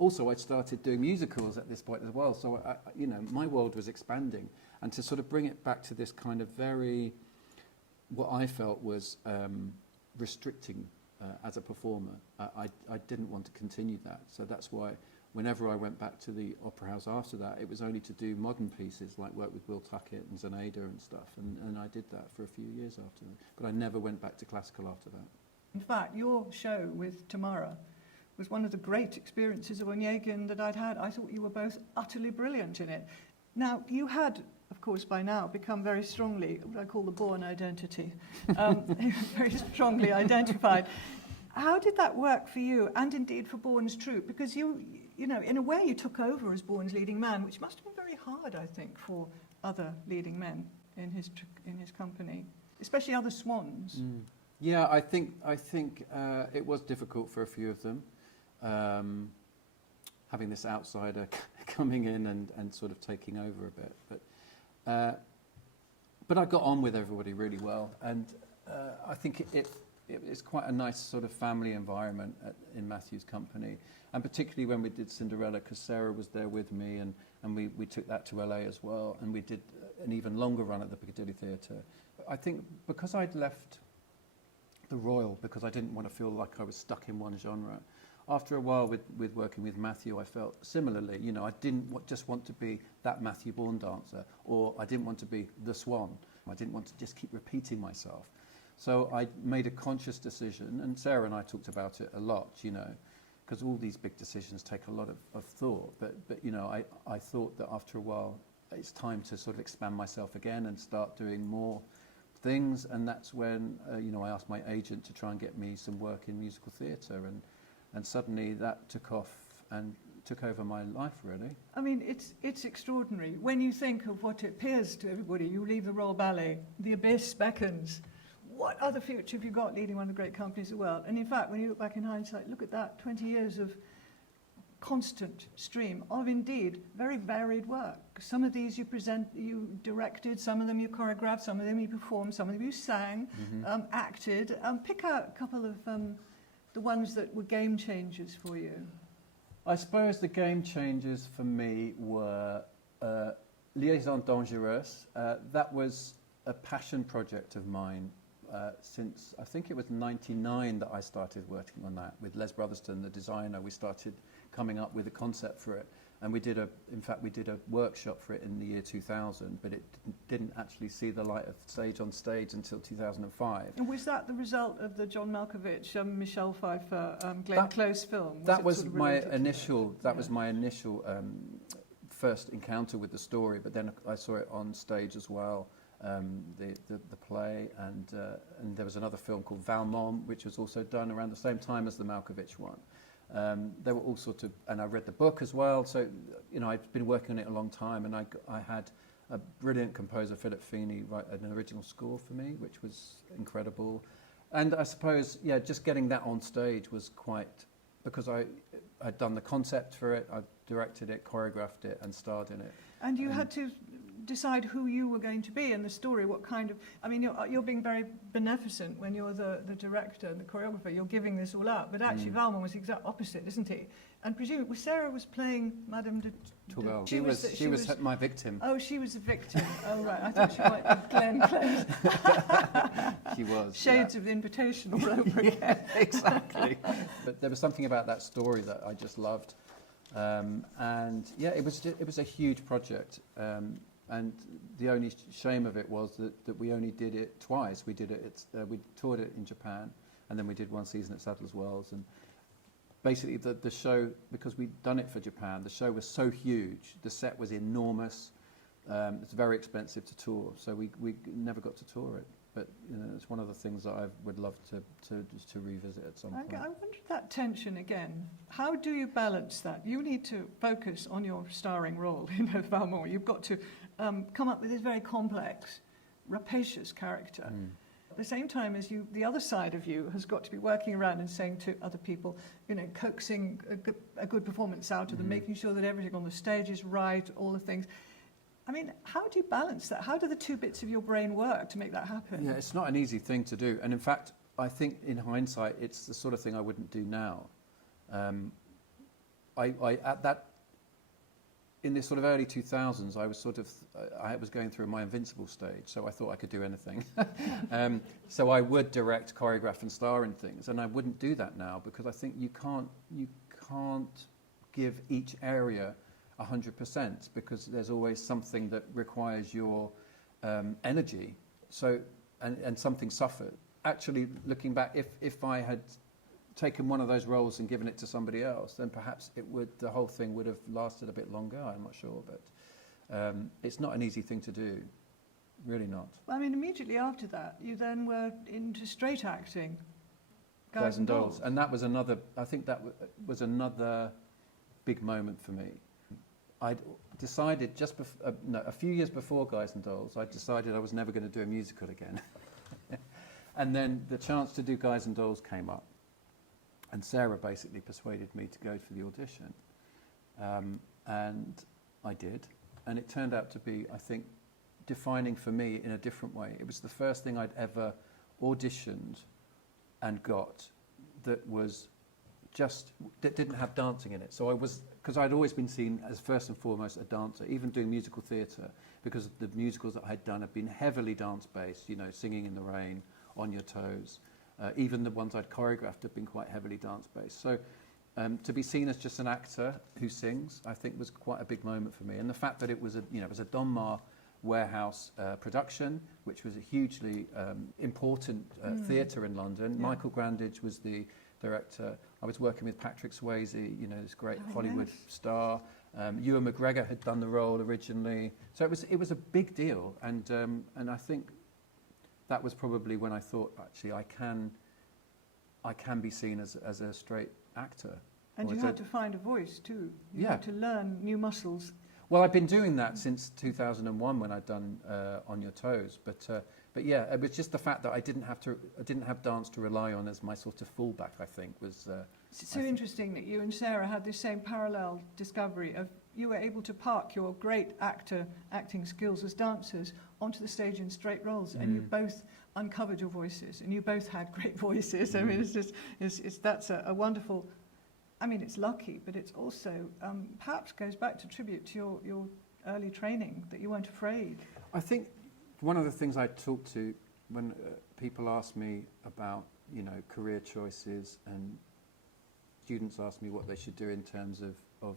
I'd started doing musicals at this point as well, so you know, my world was expanding, and to sort of bring it back to this kind of very, what I felt was restricting as a performer. I didn't want to continue that, so that's why whenever I went back to the Opera House after that, it was only to do modern pieces, like work with Will Tuckett and Zenaida and stuff, and I did that for a few years after that. But I never went back to classical after that. In fact, your show with Tamara was one of the great experiences of Onegin that I'd had. I thought you were both utterly brilliant in it. Now, you had, of course, by now become very strongly, what I call the Bourne identity, very strongly identified. How did that work for you, and indeed for Bourne's troupe? Because you know, in a way you took over as Bourne's leading man, which must have been very hard, I think, for other leading men in his company, especially other swans. Mm. Yeah, I think it was difficult for a few of them, having this outsider coming in and sort of taking over a bit. But I got on with everybody really well, and I think it's quite a nice sort of family environment in Matthew's company, and particularly when we did Cinderella, because Sarah was there with me, and we took that to LA as well, and we did an even longer run at the Piccadilly Theatre. I think because I'd left the Royal, because I didn't want to feel like I was stuck in one genre, after a while with working with Matthew, I felt similarly, you know, I didn't just want to be that Matthew Bourne dancer, or I didn't want to be the Swan. I didn't want to just keep repeating myself. So I made a conscious decision, and Sarah and I talked about it a lot, you know, because all these big decisions take a lot of thought. But you know, I thought that after a while, it's time to sort of expand myself again and start doing more things. And that's when, you know, I asked my agent to try and get me some work in musical theatre, and suddenly that took off and took over my life, really. I mean, it's extraordinary. When you think of what it appears to everybody, you leave the Royal Ballet, the abyss beckons. What other future have you got leading one of the great companies of the world? And in fact, when you look back in hindsight, look at that, 20 years of constant stream of indeed very varied work. Some of these you directed, some of them you choreographed, some of them you performed, some of them you sang, acted. Pick out a couple of the ones that were game changers for you. I suppose the game changers for me were Liaisons Dangereuses. That was a passion project of mine. Since I think it was 99 that I started working on that with Les Brotherston, the designer. We started coming up with a concept for it, and we did a workshop for it in the year 2000, but it didn't actually see the light of on stage until 2005. And was that the result of the John Malkovich, Michelle Pfeiffer, Glenn Close film? That was my initial. That was my initial first encounter with the story, but then I saw it on stage as well. The play, and there was another film called Valmont, which was also done around the same time as the Malkovich one. There were all sorts of, and I read the book as well. So, you know, I'd been working on it a long time, and I had a brilliant composer, Philip Feeney, write an original score for me, which was incredible. And I suppose, yeah, just getting that on stage was quite, because I'd done the concept for it, I directed it, choreographed it, and starred in it. And you had to decide who you were going to be in the story, what kind of... I mean, you're being very beneficent when you're the director and the choreographer. You're giving this all out. But actually, Valmont was the exact opposite, isn't he? And presumably, Sarah was playing Madame de Tourvel. She was my victim. Oh, she was a victim. Oh, right. I thought she might be Glenn Close. She was. Shades of the Invitation all over again. Yeah, exactly. But there was something about that story that I just loved. And, yeah, it was a huge project. And the only shame of it was that we only did it twice. We did it. We toured it in Japan, and then we did one season at Sadler's Wells. And basically, the show, because we'd done it for Japan, the show was so huge. The set was enormous. It's very expensive to tour, so we never got to tour it. But you know, it's one of the things that I would love to revisit at some point. I wonder that tension again. How do you balance that? You need to focus on your starring role in Valmont. You've got to come up with this very complex, rapacious character. the same time as you, the other side of you has got to be working around and saying to other people, you know, coaxing a good performance out of them, making sure that everything on the stage is right, all the things. I mean, how do you balance that? How do the two bits of your brain work to make that happen? Yeah, it's not an easy thing to do. And in fact, I think in hindsight, it's the sort of thing I wouldn't do now. In the sort of early 2000s, I was going through my invincible stage, so I thought I could do anything. So I would direct, choreograph and star in things, and I wouldn't do that now because I think you can't give each area 100% because there's always something that requires your energy. So, and something suffered. Actually, looking back, if I had taken one of those roles and given it to somebody else, then perhaps the whole thing would have lasted a bit longer. I'm not sure, but it's not an easy thing to do, really not. Well, I mean, immediately after that, you then were into straight acting, Guys and Dolls, and that was another. I think that was another big moment for me. I'd decided a few years before Guys and Dolls, I decided I was never going to do a musical again, and then the chance to do Guys and Dolls came up. And Sarah basically persuaded me to go for the audition. And I did. And it turned out to be, I think, defining for me in a different way. It was the first thing I'd ever auditioned and got that didn't have dancing in it. So because I'd always been seen as first and foremost a dancer, even doing musical theatre, because the musicals that I'd done have been heavily dance-based, you know, Singing in the Rain, On Your Toes. Even the ones I'd choreographed have been quite heavily dance-based. So to be seen as just an actor who sings, I think was quite a big moment for me. And the fact that it was a Donmar Warehouse production, which was a hugely important theatre in London. Yeah. Michael Grandage was the director. I was working with Patrick Swayze, you know, this great Hollywood star. Ewan McGregor had done the role originally. So it was a big deal. And I think that was probably when I thought, actually, I can be seen as a straight actor. And you had to find a voice too. You had to learn new muscles. Well, I've been doing that since 2001 when I'd done On Your Toes. But yeah, it was just the fact that I didn't have dance to rely on as my sort of fallback. I think was. It's so interesting that you and Sarah had this same parallel discovery of you were able to park your great acting skills as dancers onto the stage in straight roles, and you both uncovered your voices, and you both had great voices. I mean, that's a wonderful. I mean, it's lucky, but it's also perhaps goes back to tribute to your early training that you weren't afraid. I think one of the things I talk to when people ask me about, you know, career choices, and students ask me what they should do in terms of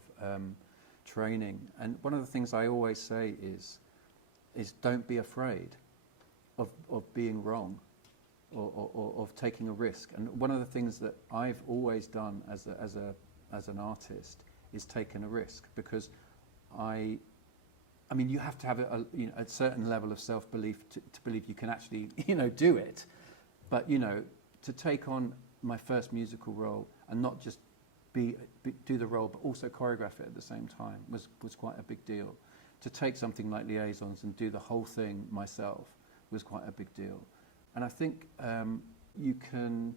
training, and one of the things I always say is don't be afraid of being wrong or of taking a risk. And one of the things that I've always done as an artist is taken a risk, because I mean, you have to have a certain level of self-belief to believe you can actually, you know, do it. But, you know, to take on my first musical role and not just do the role, but also choreograph it at the same time was quite a big deal. To take something like Liaisons and do the whole thing myself was quite a big deal. And I think you can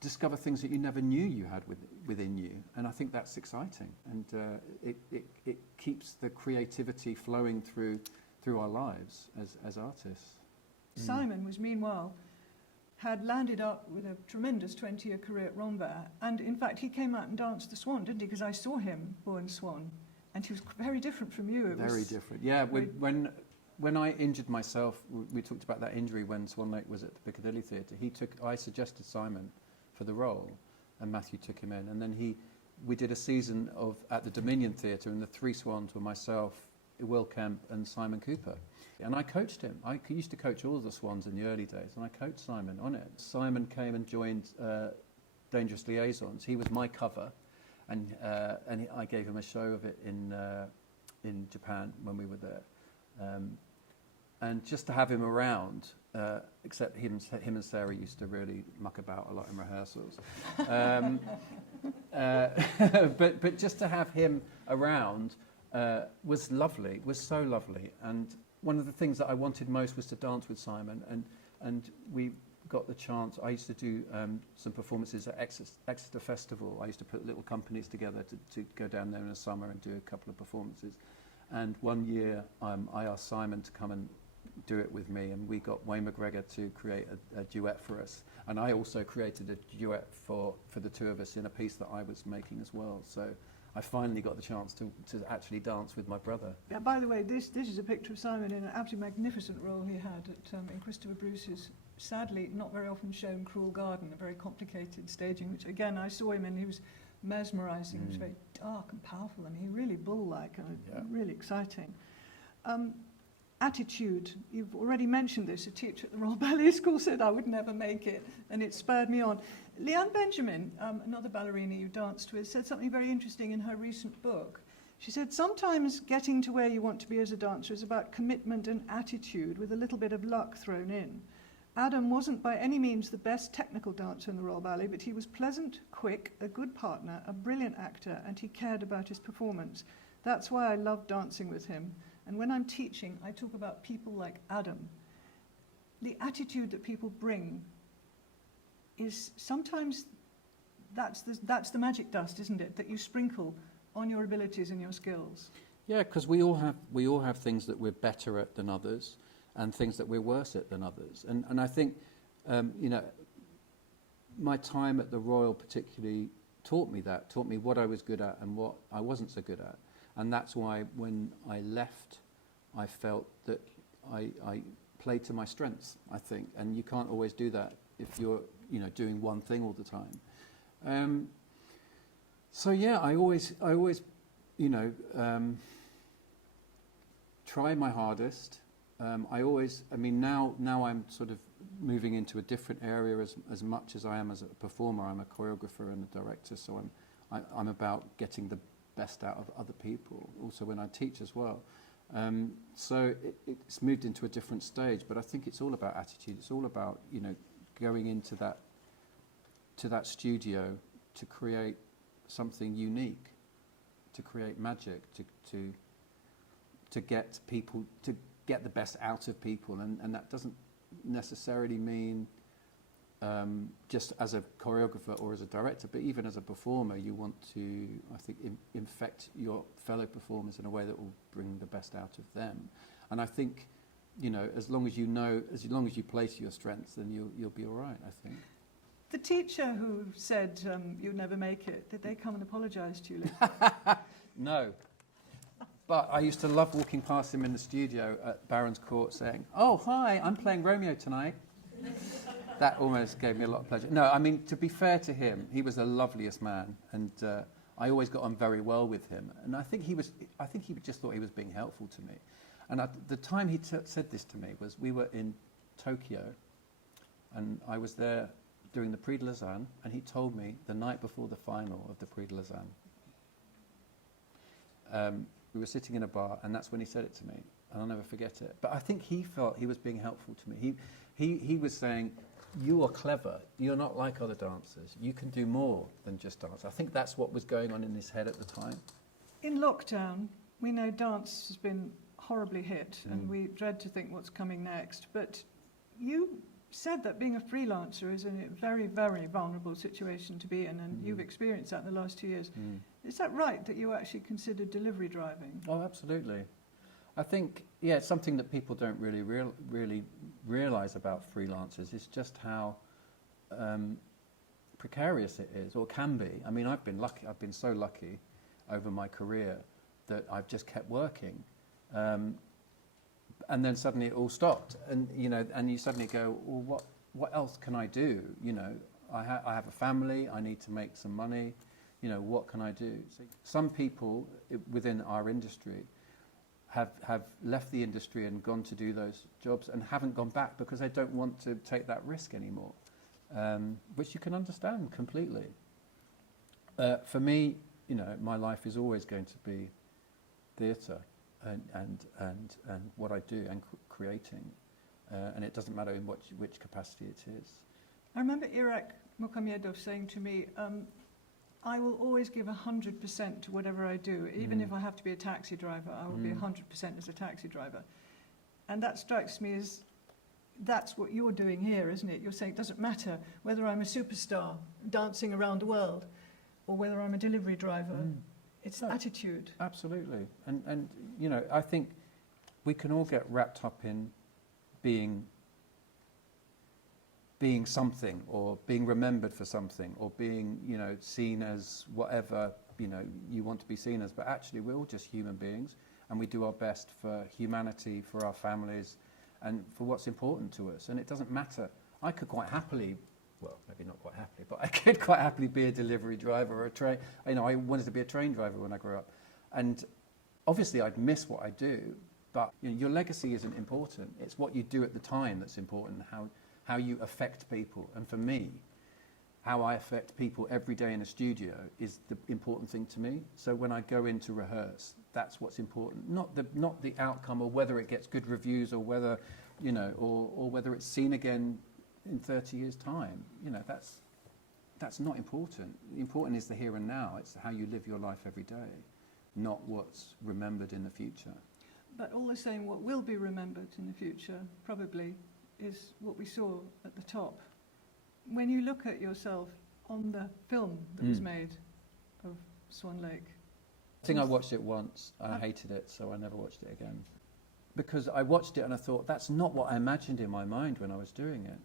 discover things that you never knew you had within you, and I think that's exciting, and it keeps the creativity flowing through our lives as artists. Simon was meanwhile had landed up with a tremendous 20-year career at Rambert, and in fact he came out and danced the Swan, didn't he? Because I saw him Bourne Swan, and he was very different from you. Very different, yeah. When I injured myself, we talked about that injury when Swan Lake was at the Piccadilly Theatre. I suggested Simon for the role, and Matthew took him in, and then we did a season at the Dominion Theatre, and the three swans were myself, Will Kemp and Simon Cooper. And I coached him. I used to coach all of the swans in the early days, and I coached Simon on it. Simon came and joined Dangerous Liaisons. He was my cover, and I gave him a show of it in Japan when we were there. And just to have him around, except him and Sarah used to really muck about a lot in rehearsals. But just to have him around was lovely, was so lovely. And one of the things that I wanted most was to dance with Simon. And and we got the chance. I used to do some performances at Exeter Festival. I used to put little companies together to go down there in the summer and do a couple of performances. And one year I asked Simon to come and do it with me, and we got Wayne McGregor to create a duet for us. And I also created a duet for the two of us in a piece that I was making as well. So I finally got the chance to actually dance with my brother. Yeah, by the way, this is a picture of Simon in an absolutely magnificent role he had in Christopher Bruce's sadly not very often shown Cruel Garden, a very complicated staging, which again I saw him and he was mesmerising. He was very dark and powerful. I mean, he really bull-like and really exciting. Attitude, you've already mentioned this. A teacher at the Royal Ballet School said I would never make it, and it spurred me on. Leanne Benjamin, another ballerina you danced with, said something very interesting in her recent book. She said, sometimes getting to where you want to be as a dancer is about commitment and attitude with a little bit of luck thrown in. Adam wasn't by any means the best technical dancer in the Royal Ballet, but he was pleasant, quick, a good partner, a brilliant actor, and he cared about his performance. That's why I loved dancing with him. And when I'm teaching, I talk about people like Adam. The attitude that people bring is sometimes that's the magic dust, isn't it? That you sprinkle on your abilities and your skills. Yeah, because we all have things that we're better at than others, and things that we're worse at than others. And I think, my time at the Royal particularly taught me what I was good at and what I wasn't so good at. And that's why when I left, I felt that I played to my strengths, I think. And you can't always do that if you're, doing one thing all the time. I always, try my hardest. Now I'm sort of moving into a different area as much as I am as a performer. I'm a choreographer and a director, so I'm about getting the best out of other people, also when I teach as well. So it's moved into a different stage, but I think it's all about attitude. It's all about, going into that studio to create something unique, to create magic, to get people, to get the best out of people, and that doesn't necessarily mean just as a choreographer or as a director, but even as a performer, you want to, I think, infect your fellow performers in a way that will bring the best out of them. And I think, as long as you play to your strengths, then you'll be all right, I think. The teacher who said you'd never make it, did they come and apologise to you later? No. But I used to love walking past him in the studio at Baron's Court saying, "Oh, hi, I'm playing Romeo tonight." That almost gave me a lot of pleasure. No, I mean, to be fair to him, he was the loveliest man, and I always got on very well with him. And I think he just thought he was being helpful to me. And at the time he said this to me was, we were in Tokyo, and I was there doing the Prix de Lausanne, and he told me the night before the final of the Prix de Lausanne. We were sitting in a bar, and that's when he said it to me, and I'll never forget it. But I think he felt he was being helpful to me. He was saying, you are clever. You're not like other dancers. You can do more than just dance. I think that's what was going on in his head at the time. In lockdown, we know dance has been horribly hit, and we dread to think what's coming next. But you said that being a freelancer is a very, very vulnerable situation to be in, and you've experienced that in the last 2 years. Is that right, that you actually considered delivery driving? Oh, absolutely. I think, it's something that people don't really realise about freelancers is just how precarious it is, or can be. I mean, I've been so lucky over my career that I've just kept working. And then suddenly it all stopped, and you suddenly go, well, what else can I do? I have a family. I need to make some money. What can I do? So some people within our industry have left the industry and gone to do those jobs and haven't gone back because they don't want to take that risk anymore, which you can understand completely. For me, my life is always going to be theatre. And what I do and creating, and it doesn't matter in which capacity it is. I remember Iraq Mukamedov saying to me, I will always give 100% to whatever I do, even if I have to be a taxi driver. I will be 100% as a taxi driver, and that strikes me as that's what you're doing here, isn't it? You're saying it doesn't matter whether I'm a superstar dancing around the world or whether I'm a delivery driver. It's attitude. Absolutely. And you know, I think we can all get wrapped up in being something, or being remembered for something, or being, you know, seen as whatever, you know, you want to be seen as. But actually, we're all just human beings, and we do our best for humanity, for our families, and for what's important to us. And it doesn't matter. I could quite happily, well, maybe not quite happily, but I could quite happily be a delivery driver or a train. You know, I wanted to be a train driver when I grew up. And obviously I'd miss what I do, but you know, your legacy isn't important. It's what you do at the time that's important, how you affect people. And for me, how I affect people every day in a studio is the important thing to me. So when I go in to rehearse, that's what's important. Not the outcome, or whether it gets good reviews, or whether, you know, or whether it's seen again in 30 years' time. You know, that's not important. Important is the here and now. It's how you live your life every day, not what's remembered in the future. But all the same, what will be remembered in the future probably is what we saw at the top. When you look at yourself on the film that was made of Swan Lake. I think I watched it once. I hated it, so I never watched it again. Because I watched it and I thought, that's not what I imagined in my mind when I was doing it.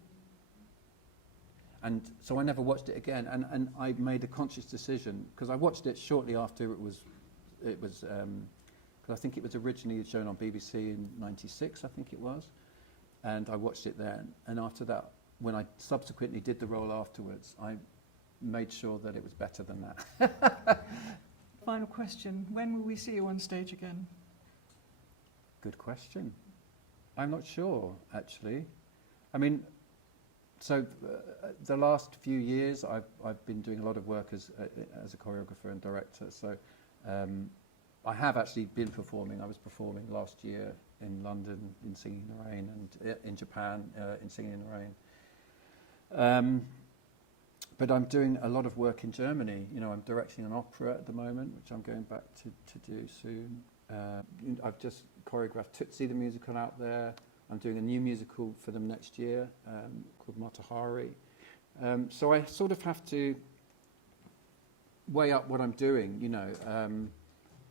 And so I never watched it again. And I made a conscious decision, because I watched it shortly after it was because I think it was originally shown on BBC in '96, I think it was. And I watched it then. And after that, when I subsequently did the role afterwards, I made sure that it was better than that. Final question, when will we see you on stage again? Good question. I'm not sure, actually. I mean, so the last few years, I've been doing a lot of work as a choreographer and director. So I have actually been performing. I was performing last year in London in Singing in the Rain, and in Japan in Singing in the Rain. But I'm doing a lot of work in Germany. You know, I'm directing an opera at the moment, which I'm going back to do soon. I've just choreographed Tootsie, the musical, out there. I'm doing a new musical for them next year called Matahari. So I sort of have to weigh up what I'm doing, you know.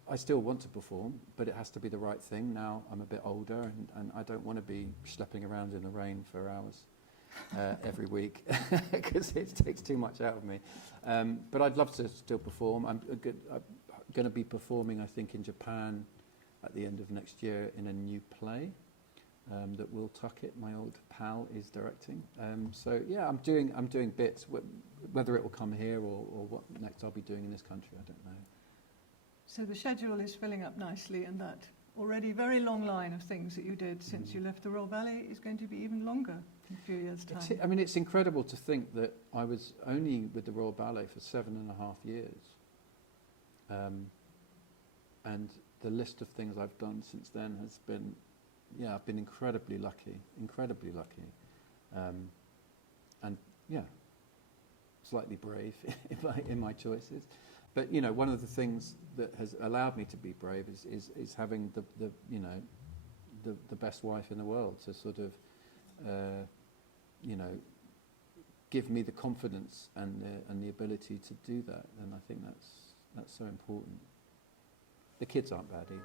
I still want to perform, but it has to be the right thing. Now I'm a bit older, and I don't want to be schlepping around in the rain for hours every week, because it takes too much out of me. But I'd love to still perform. I'm going to be performing, I think, in Japan at the end of next year in a new play that Will Tuckett, my old pal, is directing. So yeah, I'm doing bits. Whether it will come here or what next I'll be doing in this country, I don't know. So the schedule is filling up nicely, and that already very long line of things that you did since you left the Royal Ballet is going to be even longer in a few years' time. I mean, it's incredible to think that I was only with the Royal Ballet for 7.5 years. And the list of things I've done since then has been, yeah, I've been incredibly lucky. And yeah, slightly brave in my choices. But you know, one of the things that has allowed me to be brave is having the best wife in the world to sort of you know, give me the confidence and the ability to do that. And I think that's so important. The kids aren't bad either.